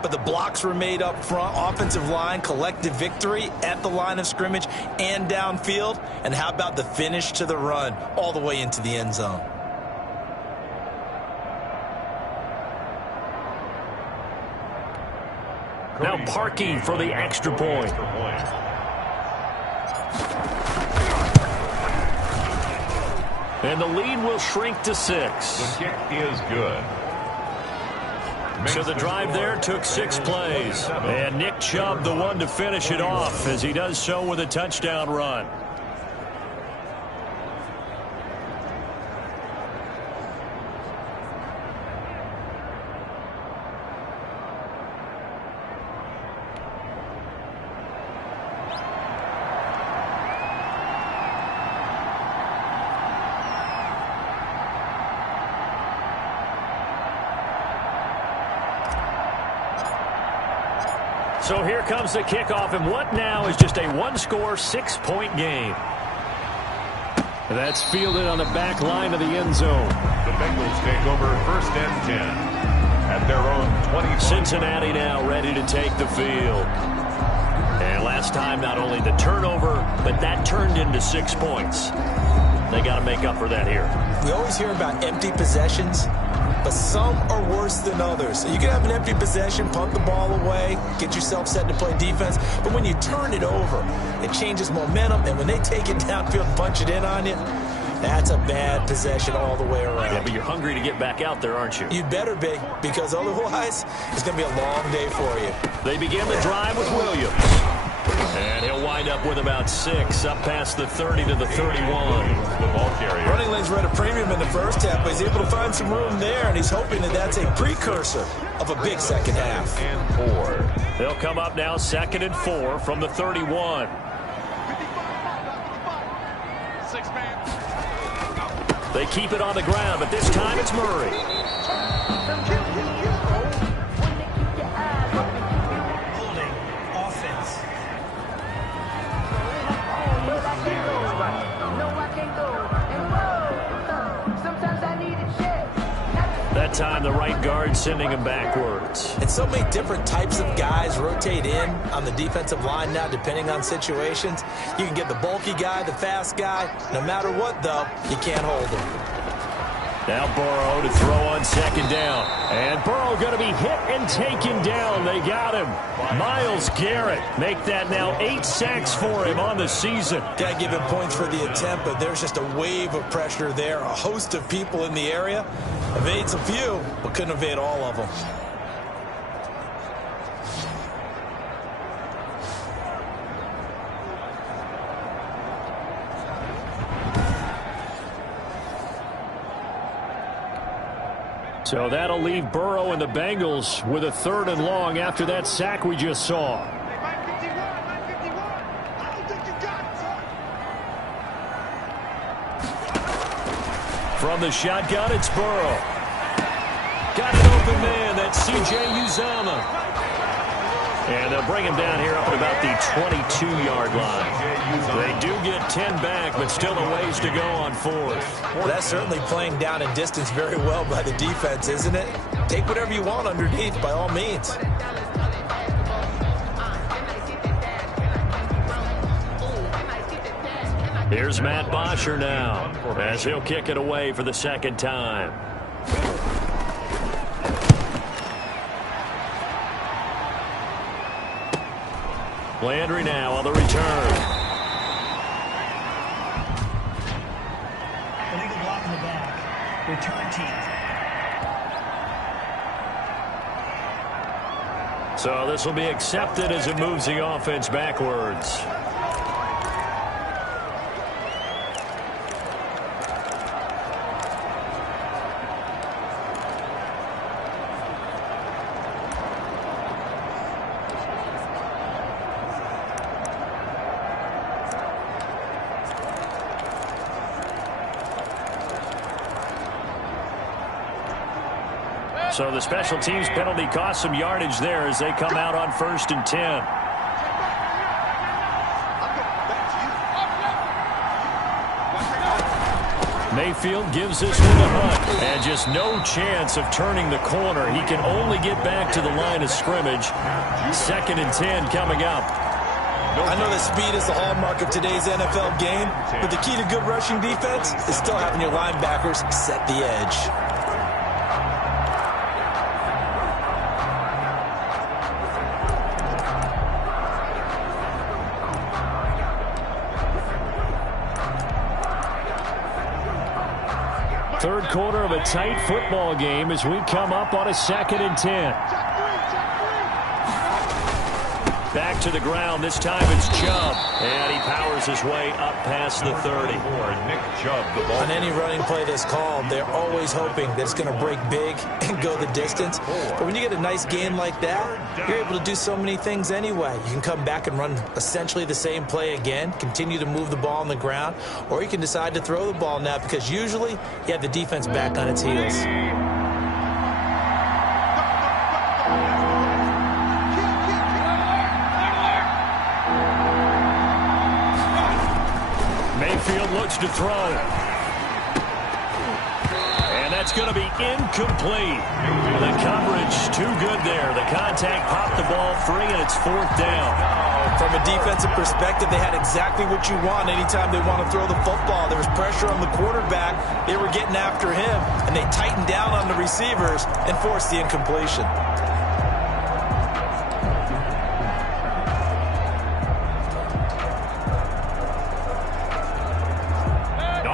but the blocks were made up front, offensive line, collective victory at the line of scrimmage and downfield. And how about the finish to the run all the way into the end zone? Now Parkey for the extra point. And the lead will shrink to 6. The kick is good. So the drive there took 6 plays. And Nick Chubb, the one to finish it off, as he does so with a touchdown run. So here comes the kickoff, and what now is just a one-score, 6-point game. That's fielded on the back line of the end zone. The Bengals take over 1st and 10 at their own 20. Cincinnati now ready to take the field. And last time, not only the turnover, but that turned into 6 points. They got to make up for that here. We always hear about empty possessions, but some are worse than others. You can have an empty possession, punt the ball away, get yourself set to play defense, but when you turn it over, it changes momentum, and when they take it downfield and punch it in on you, that's a bad possession all the way around. Yeah, but you're hungry to get back out there, aren't you? You'd better be, because otherwise, it's going to be a long day for you. They begin the drive with Williams. And he'll wind up with about 6, up past the 30 to the 31. The ball carrier. Running lanes were at a premium in the first half, but he's able to find some room there, and he's hoping that that's a precursor of a big second half. And 4. They'll come up now 2nd and 4 from the 31. They keep it on the ground, but this time it's Murray. Holding offense. That time the right guard sending him backwards. And so many different types of guys rotate in on the defensive line now, depending on situations. You can get the bulky guy, the fast guy. No matter what, though, you can't hold him. Now Burrow to throw on 2nd down. And Burrow going to be hit and taken down. They got him. Myles Garrett make that now 8 sacks for him on the season. Got to give him points for the attempt, but there's just a wave of pressure there. A host of people in the area. Evades a few, but couldn't evade all of them. So that'll leave Burrow and the Bengals with a 3rd and long after that sack we just saw. From the shotgun, it's Burrow. Got an open man. That's C.J. Uzomah. And they'll bring him down here up at about the 22-yard line. They do get 10 back, but still a ways to go on 4th. Well, that's certainly playing down in distance very well by the defense, isn't it? Take whatever you want underneath, by all means. Here's Matt Bosher now, as he'll kick it away for the 2nd time. Landry now on the return. Illegal block in the back. Return team. So this will be accepted as it moves the offense backwards. So the special teams penalty cost some yardage there as they come out on 1st and 10. Mayfield gives this one to Hunt. And just no chance of turning the corner. He can only get back to the line of scrimmage. 2nd and 10 coming up. I know that speed is the hallmark of today's NFL game, but the key to good rushing defense is still having your linebackers set the edge. Third quarter of a tight football game as we come up on a 2nd and 10. Back to the ground. This time it's Chubb. And he powers his way up past the 30. Nick Chubb, the ball. On any running play that's called, they're always hoping that it's going to break big and go the distance. But when you get a nice game like that, you're able to do so many things anyway. You can come back and run essentially the same play again, continue to move the ball on the ground, or you can decide to throw the ball now because usually you have the defense back on its heels. Mayfield looks to throw. And that's going to be incomplete. The coverage too good there. The contact popped the ball free, and it's 4th down. From a defensive perspective, they had exactly what you want anytime they want to throw the football. There was pressure on the quarterback. They were getting after him, and they tightened down on the receivers and forced the incompletion.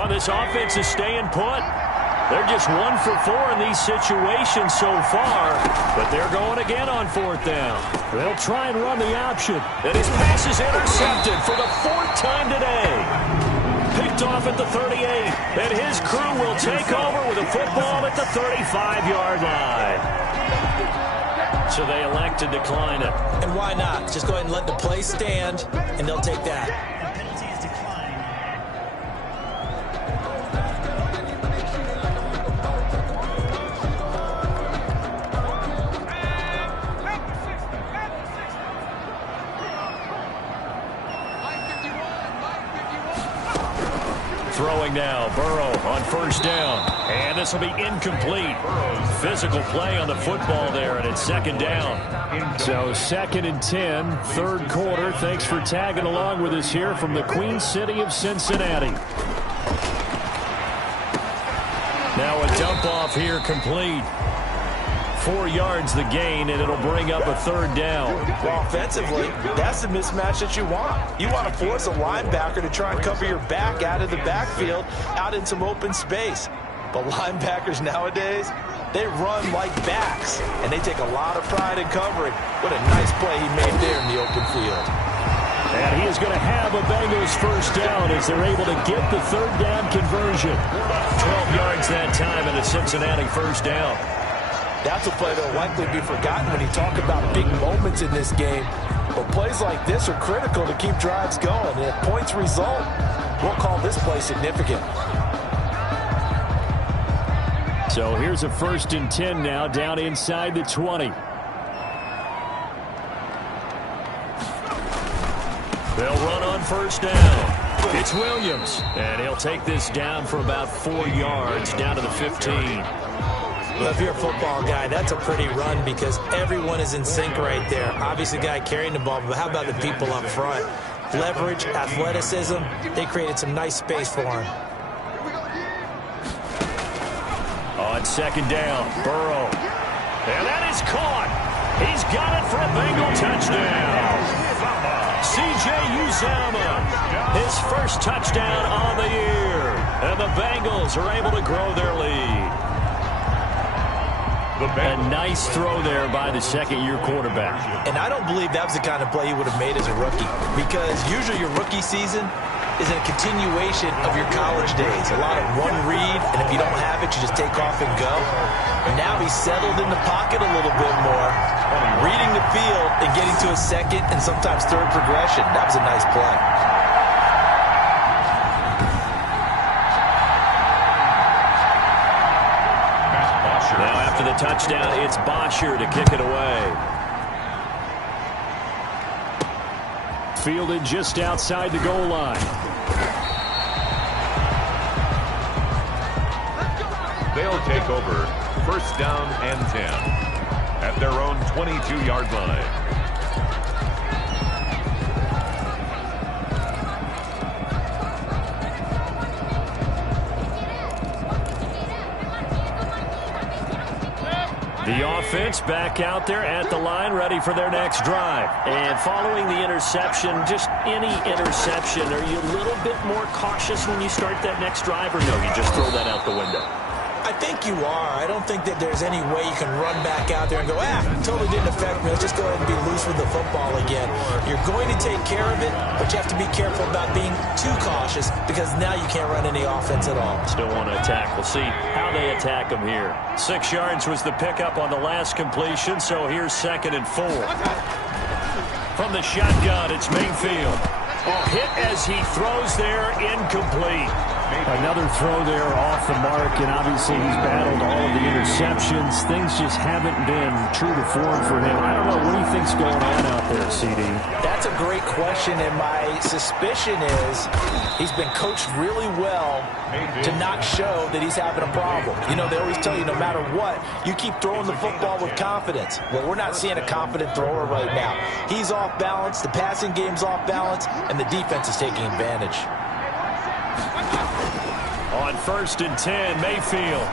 This offense is staying put. They're just 1 for 4 in these situations so far, but they're going again on 4th down. They'll try and run the option. And his pass is intercepted for the 4th time today. Picked off at the 38, and his crew will take over with a football at the 35-yard line. So they elect to decline it. And why not? Just go ahead and let the play stand, and they'll take that. Throwing now, Burrow on 1st down. And this will be incomplete. Physical play on the football there, and it's 2nd down. So 2nd and 10, 3rd quarter. Thanks for tagging along with us here from the Queen City of Cincinnati. Now a dump off here complete. 4 yards the gain, and it'll bring up a 3rd down. Well, offensively, that's the mismatch that you want. You want to force a linebacker to try and cover your back out of the backfield, out in some open space. But linebackers nowadays, they run like backs, and they take a lot of pride in covering. What a nice play he made there in the open field. And he is going to have a Bengals 1st down as they're able to get the 3rd down conversion. 12 yards that time and a Cincinnati 1st down. That's a play that will likely be forgotten when you talk about big moments in this game. But plays like this are critical to keep drives going. And if points result, we'll call this play significant. So here's a 1st and 10 now, down inside the 20. They'll run on 1st down. It's Williams, and he'll take this down for about 4 yards, down to the 15. Well, if you're a football guy, that's a pretty run because everyone is in sync right there. Obviously, the guy carrying the ball, but how about the people up front? Leverage, athleticism, they created some nice space for him. On 2nd down, Burrow. And that is caught. He's got it for a Bengal touchdown. C.J. Uzomah, his 1st touchdown on the year. And the Bengals are able to grow their lead. A nice throw there by the 2nd-year quarterback. And I don't believe that was the kind of play he would have made as a rookie because usually your rookie season is a continuation of your college days. A lot of one read, and if you don't have it, you just take off and go. And now he's settled in the pocket a little bit more, reading the field and getting to a 2nd and sometimes 3rd progression. That was a nice play. Now after the touchdown, it's Bosher to kick it away. Fielded just outside the goal line. They'll take over 1st down and 10 at their own 22-yard line. The offense back out there at the line, ready for their next drive. And following the interception, just any interception, are you a little bit more cautious when you start that next drive, or no, you just throw that out the window? I think you are. I don't think that there's any way you can run back out there and go, totally didn't affect me. Let's just go ahead and be loose with the football again. You're going to take care of it, but you have to be careful about being too cautious because now you can't run any offense at all. Still want to attack. We'll see how they attack them here. 6 yards was the pickup on the last completion, so here's 2nd and 4. From the shotgun, it's Mayfield. Hit as he throws there, incomplete. Another throw there off the mark, and obviously he's battled all of the interceptions. Things just haven't been true to form for him. I don't know. What do you think's going on out there, CD? That's a great question, and my suspicion is he's been coached really well to not show that he's having a problem. You know, they always tell you no matter what, you keep throwing the football with confidence. Well, we're not seeing a confident thrower right now. He's off balance, the passing game's off balance, and the defense is taking advantage. On 1st and 10, Mayfield.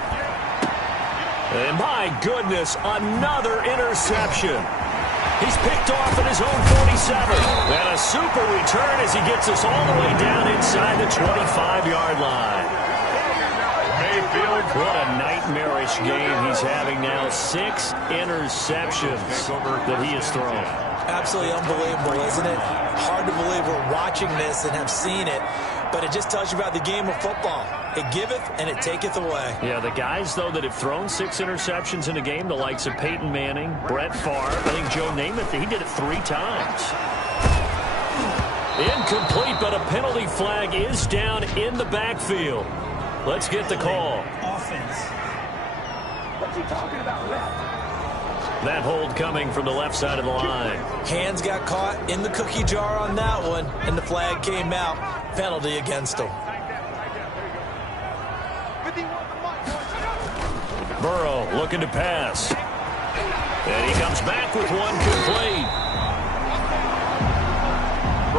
And my goodness, another interception. He's picked off at his own 47. And a super return as he gets us all the way down inside the 25-yard line. Mayfield, what a nightmarish game he's having now. 6 interceptions that he has thrown. Absolutely unbelievable, isn't it? Hard to believe we're watching this and have seen it, but it just tells you about the game of football. It giveth and it taketh away. Yeah, the guys, though, that have thrown 6 interceptions in a game, the likes of Peyton Manning, Brett Favre, I think Joe Namath, he did it 3 times. Incomplete, but a penalty flag is down in the backfield. Let's get the call. Offense. What's he talking about, left? That hold coming from the left side of the line. Hands got caught in the cookie jar on that one, and the flag came out. Penalty against him. Burrow looking to pass. And he comes back with one complete.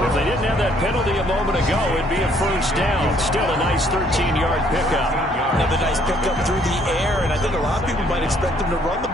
If they didn't have that penalty a moment ago, it'd be a first down. Still a nice 13-yard pickup. Another nice pickup through the air, and I think a lot of people might expect him to run the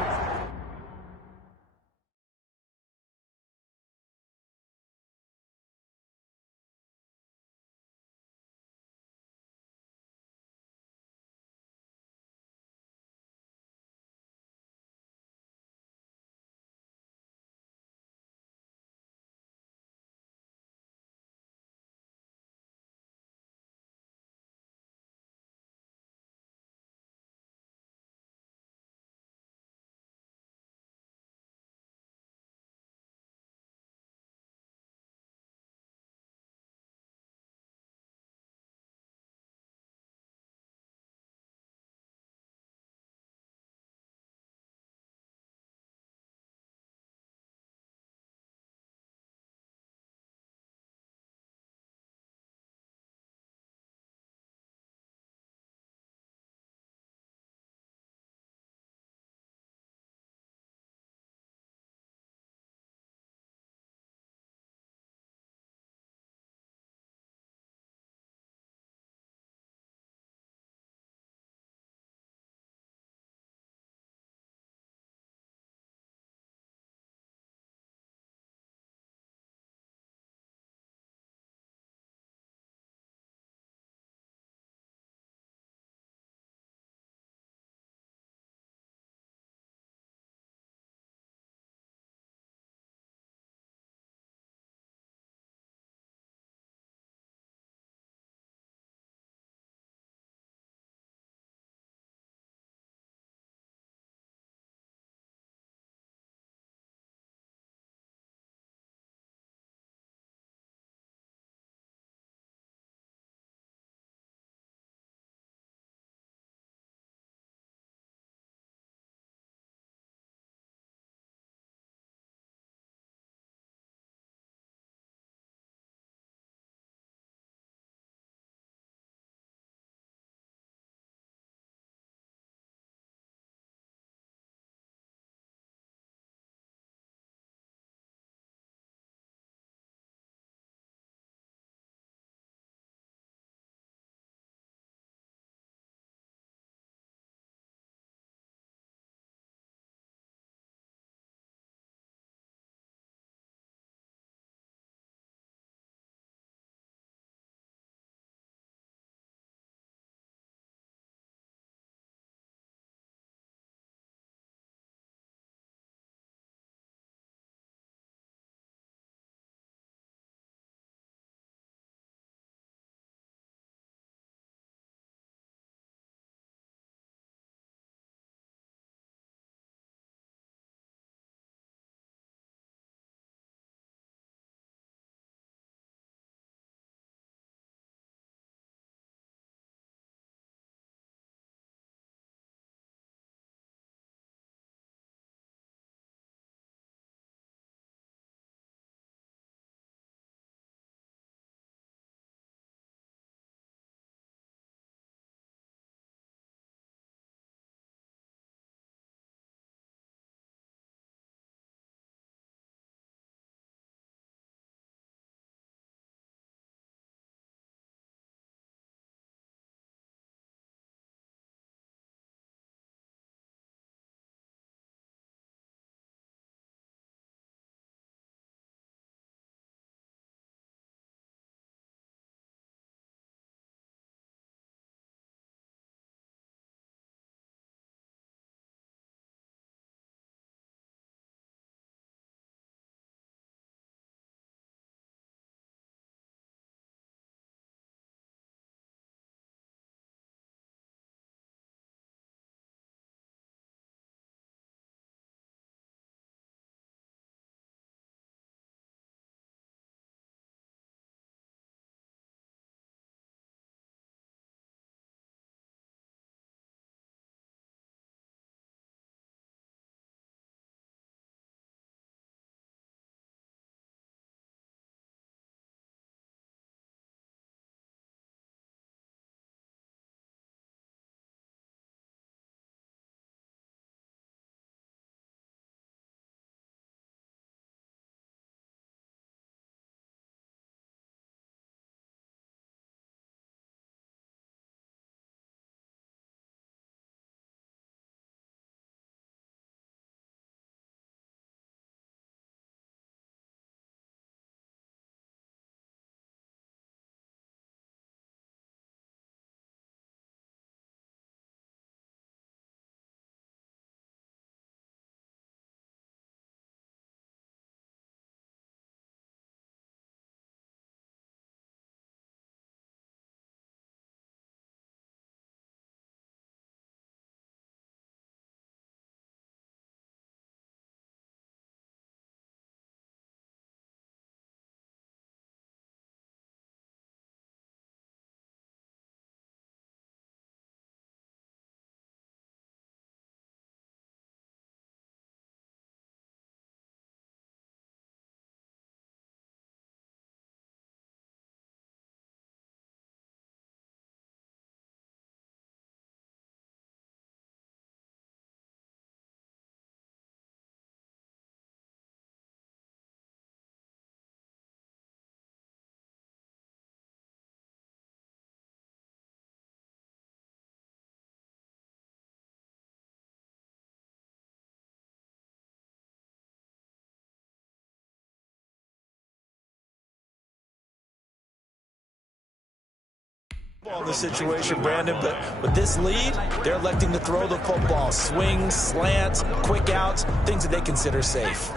In the situation, Brandon, but with this lead, they're electing to throw the football. Swings, slants, quick outs, things that they consider safe.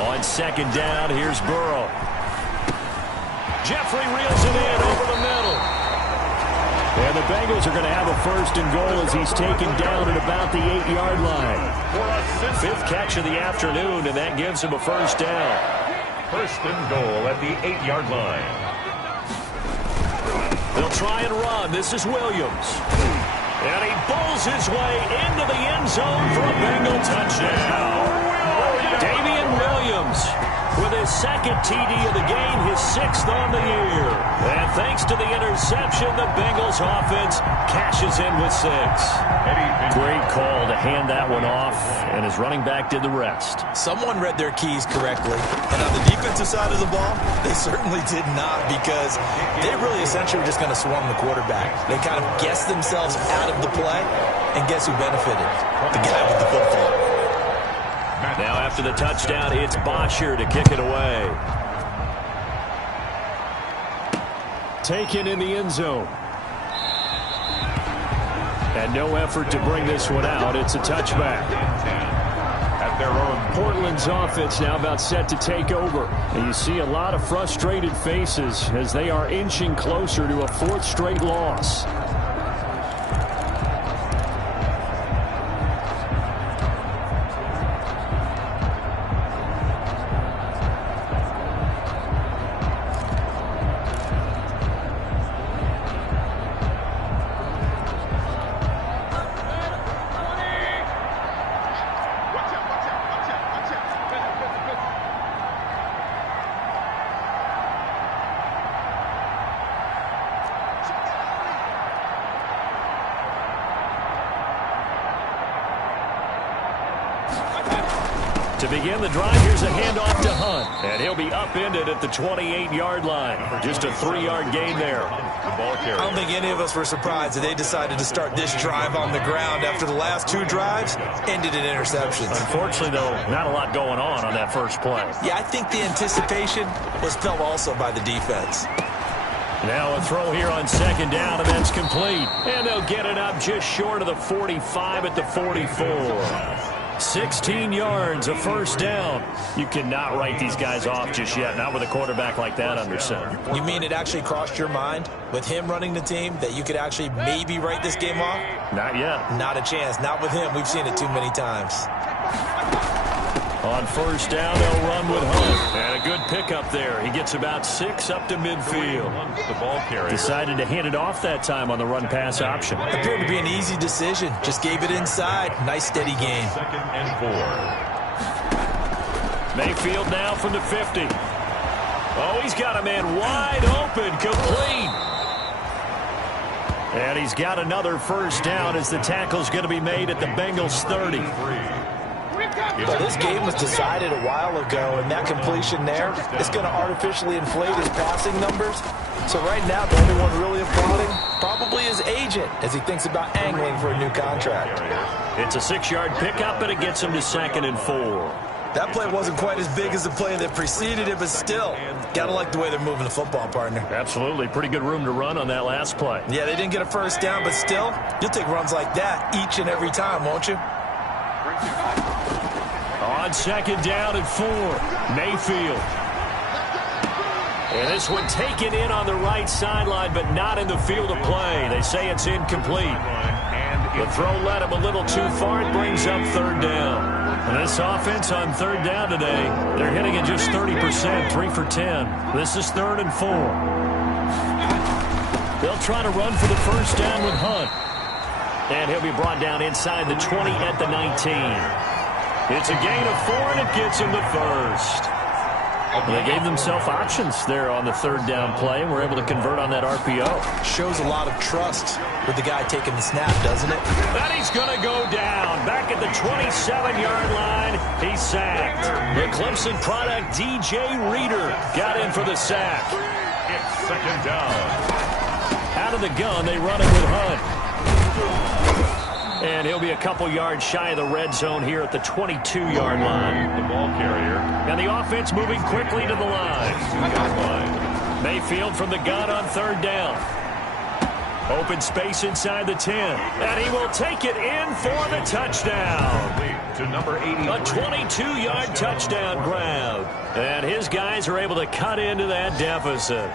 On second down, here's Burrow. Jeffrey reels it in over the middle. And the Bengals are going to have a first and goal as he's taken down at about the 8-yard line. Fifth catch of the afternoon, and that gives him a first down. First and goal at the 8-yard line. They'll try and run. This is Williams. And he bowls his way into the end zone for a Bengal touchdown. Damian Williams with his second TD of the game, his 6th on the year. And thanks to the interception, the Bengals offense cashes in with 6. Great call to hand that one off, and his running back did the rest. Someone read their keys correctly, and on the defensive side of the ball, they certainly did not, because they really essentially were just going to swarm the quarterback. They kind of guessed themselves out of the play, and guess who benefited? The guy with the football. Now after the touchdown, it's Bosher to kick it away. Taken in the end zone. And no effort to bring this one out. It's a touchback. At their own, Portland's offense now about set to take over. And you see a lot of frustrated faces as they are inching closer to a 4th straight loss. To begin the drive, here's a handoff to Hunt. And he'll be upended at the 28-yard line. Just a 3-yard gain there. I don't think any of us were surprised that they decided to start this drive on the ground after the last 2 drives ended in interceptions. Unfortunately, though, not a lot going on that first play. Yeah, I think the anticipation was felt also by the defense. Now a throw here on second down, and that's complete. And they'll get it up just short of the 45 at the 44. 16 yards, a first down. You cannot write these guys off just yet, not with a quarterback like that under center. You mean it actually crossed your mind with him running the team that you could actually maybe write this game off? Not yet. Not a chance. Not with him. We've seen it too many times. On first down, they'll run with Hunt. And a good pickup there. He gets about 6 up to midfield. The ball carrier Decided to hand it off that time on the run-pass option. Appeared to be an easy decision. Just gave it inside. Nice, steady gain. 2nd and 4. Mayfield now from the 50. Oh, he's got a man wide open, complete. And he's got another first down as the tackle's going to be made at the Bengals 30. Well, this game was decided a while ago, and that completion there is going to artificially inflate his passing numbers. So right now, the only one really applauding probably his agent as he thinks about angling for a new contract. It's a 6-yard pickup, and it gets him to 2nd and 4. That play wasn't quite as big as the play that preceded it, but still, got to like the way they're moving the football, partner. Absolutely. Pretty good room to run on that last play. Yeah, they didn't get a first down, but still, you'll take runs like that each and every time, won't you? On second down and 4, Mayfield. And this one taken in on the right sideline, but not in the field of play. They say it's incomplete. The throw led him a little too far. It brings up 3rd down. And this offense on 3rd down today, they're hitting at just 30%, 3 for 10. This is 3rd and 4. They'll try to run for the first down with Hunt. And he'll be brought down inside the 20 at the 19. It's a gain of 4, and it gets him the first. They gave themselves options there on the 3rd down play, and were able to convert on that RPO. Shows a lot of trust with the guy taking the snap, doesn't it? And he's going to go down. Back at the 27-yard line, he's sacked. The Clemson product, DJ Reader, got in for the sack. It's 2nd down. Out of the gun, they run it with Hunt. And he'll be a couple yards shy of the red zone here at the 22-yard line. The ball carrier. And the offense moving quickly to the line. Mayfield from the gun on third down. Open space inside the 10. And he will take it in for the touchdown. To number 80. A 22-yard touchdown grab. And his guys are able to cut into that deficit.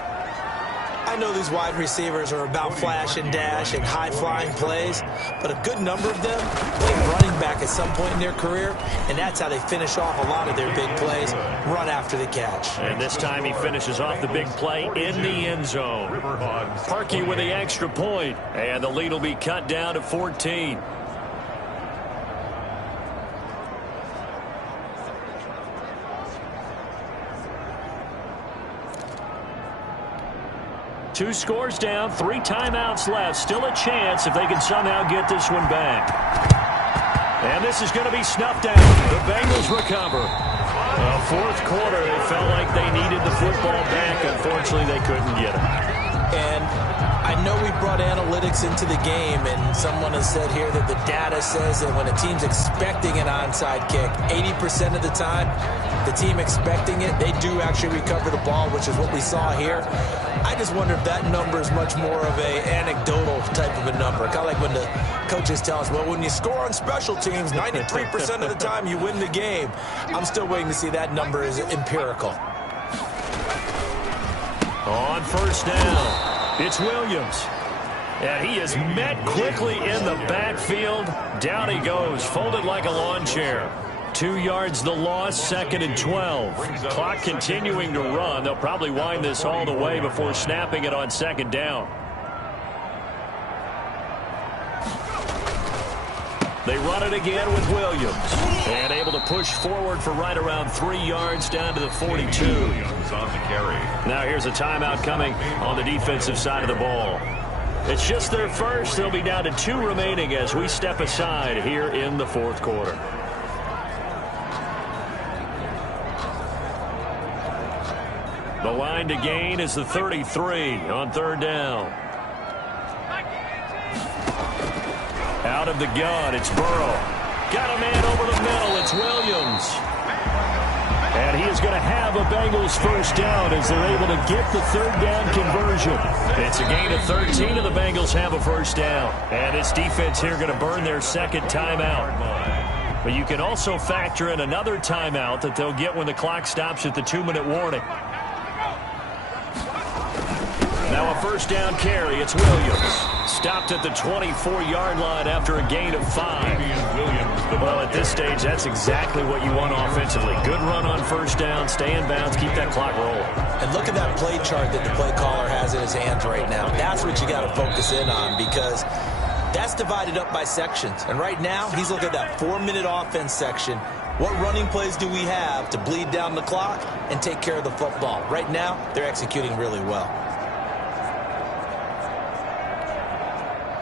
I know these wide receivers are about flash and dash and high-flying plays, but a good number of them played running back at some point in their career, and that's how they finish off a lot of their big plays, run after the catch. And this time he finishes off the big play in the end zone. Parkey with the extra point, and the lead will be cut down to 14. Two scores down, 3 timeouts left. Still a chance if they can somehow get this one back. And this is going to be snuffed out. The Bengals recover. Fourth quarter, they felt like they needed the football back. Unfortunately, they couldn't get it. And I know we brought analytics into the game, and someone has said here that the data says that when a team's expecting an onside kick, 80% of the time, the team expecting it, they do actually recover the ball, which is what we saw here. I just wonder if that number is much more of a anecdotal type of a number. Kind of like when the coaches tell us, well, when you score on special teams, 93% of the time you win the game. I'm still waiting to see that number is empirical. On first down, it's Williams. And he is met quickly in the backfield. Down he goes, folded like a lawn chair. 2 yards the loss, 2nd and 12. Clock continuing to run. They'll probably wind this all the way before snapping it on 2nd down. They run it again with Williams. And able to push forward for right around 3 yards down to the 42. Williams on the carry. Now here's a timeout coming on the defensive side of the ball. It's just their first. They'll be down to 2 remaining as we step aside here in the fourth quarter. The line to gain is the 33 on third down. Out of the gun, it's Burrow. Got a man over the middle, it's Williams. And he is going to have a Bengals first down as they're able to get the third down conversion. It's a gain of 13, and the Bengals have a first down. And this defense here going to burn their second timeout. But you can also factor in another timeout that they'll get when the clock stops at the 2-minute warning. Now a first down carry. It's Williams. Stopped at the 24-yard line after a gain of 5. Well, at this stage, that's exactly what you want offensively. Good run on first down, stay in bounds, keep that clock rolling. And look at that play chart that the play caller has in his hands right now. That's what you got to focus in on because that's divided up by sections. And right now, he's looking at that 4-minute offense section. What running plays do we have to bleed down the clock and take care of the football? Right now, they're executing really well.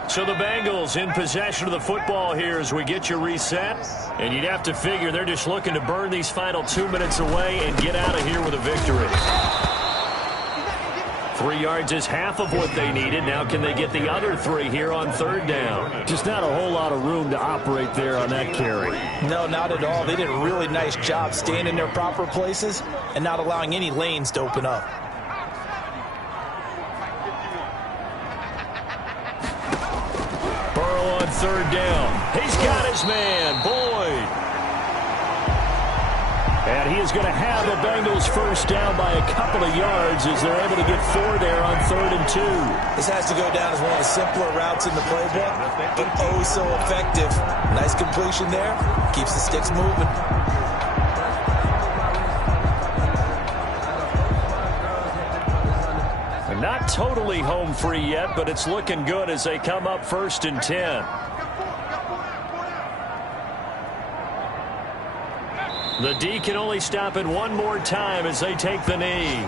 So the Bengals in possession of the football here as we get you reset. And you'd have to figure they're just looking to burn these final 2 minutes away and get out of here with a victory. 3 yards is half of what they needed. Now can they get the other 3 here on third down? Just not a whole lot of room to operate there on that carry. No, not at all. They did a really nice job staying in their proper places and not allowing any lanes to open up. On third down. He's got his man, Boyd. And he is going to have the Bengals first down by a couple of yards as they're able to get 4 there on 3rd and 2. This has to go down as one of the simpler routes in the playbook, but oh so effective. Nice completion there. Keeps the sticks moving. Not totally home free yet, but it's looking good as they come up 1st and 10. The D can only stop it one more time as they take the knee.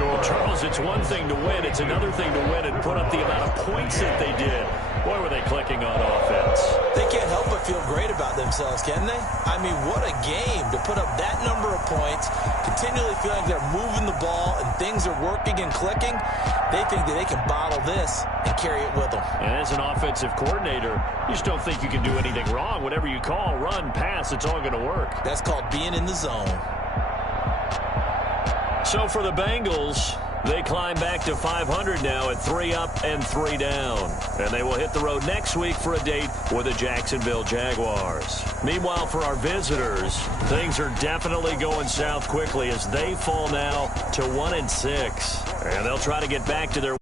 score. Charles, it's one thing to win. It's another thing to win and put up the amount of points that they did. Boy, were they clicking on offense. They can't help but feel great about themselves, can they? I mean, what a game to put up that number of points, continually feeling like they're moving the ball and things are working and clicking. They think that they can bottle this and carry it with them. And as an offensive coordinator, you just don't think you can do anything wrong. Whatever you call, run, pass, it's all going to work. That's called being in the zone. So for the Bengals, they climb back to 500 now at 3 up and 3 down. And they will hit the road next week for a date with the Jacksonville Jaguars. Meanwhile, for our visitors, things are definitely going south quickly as they fall now to 1-6. And they'll try to get back to their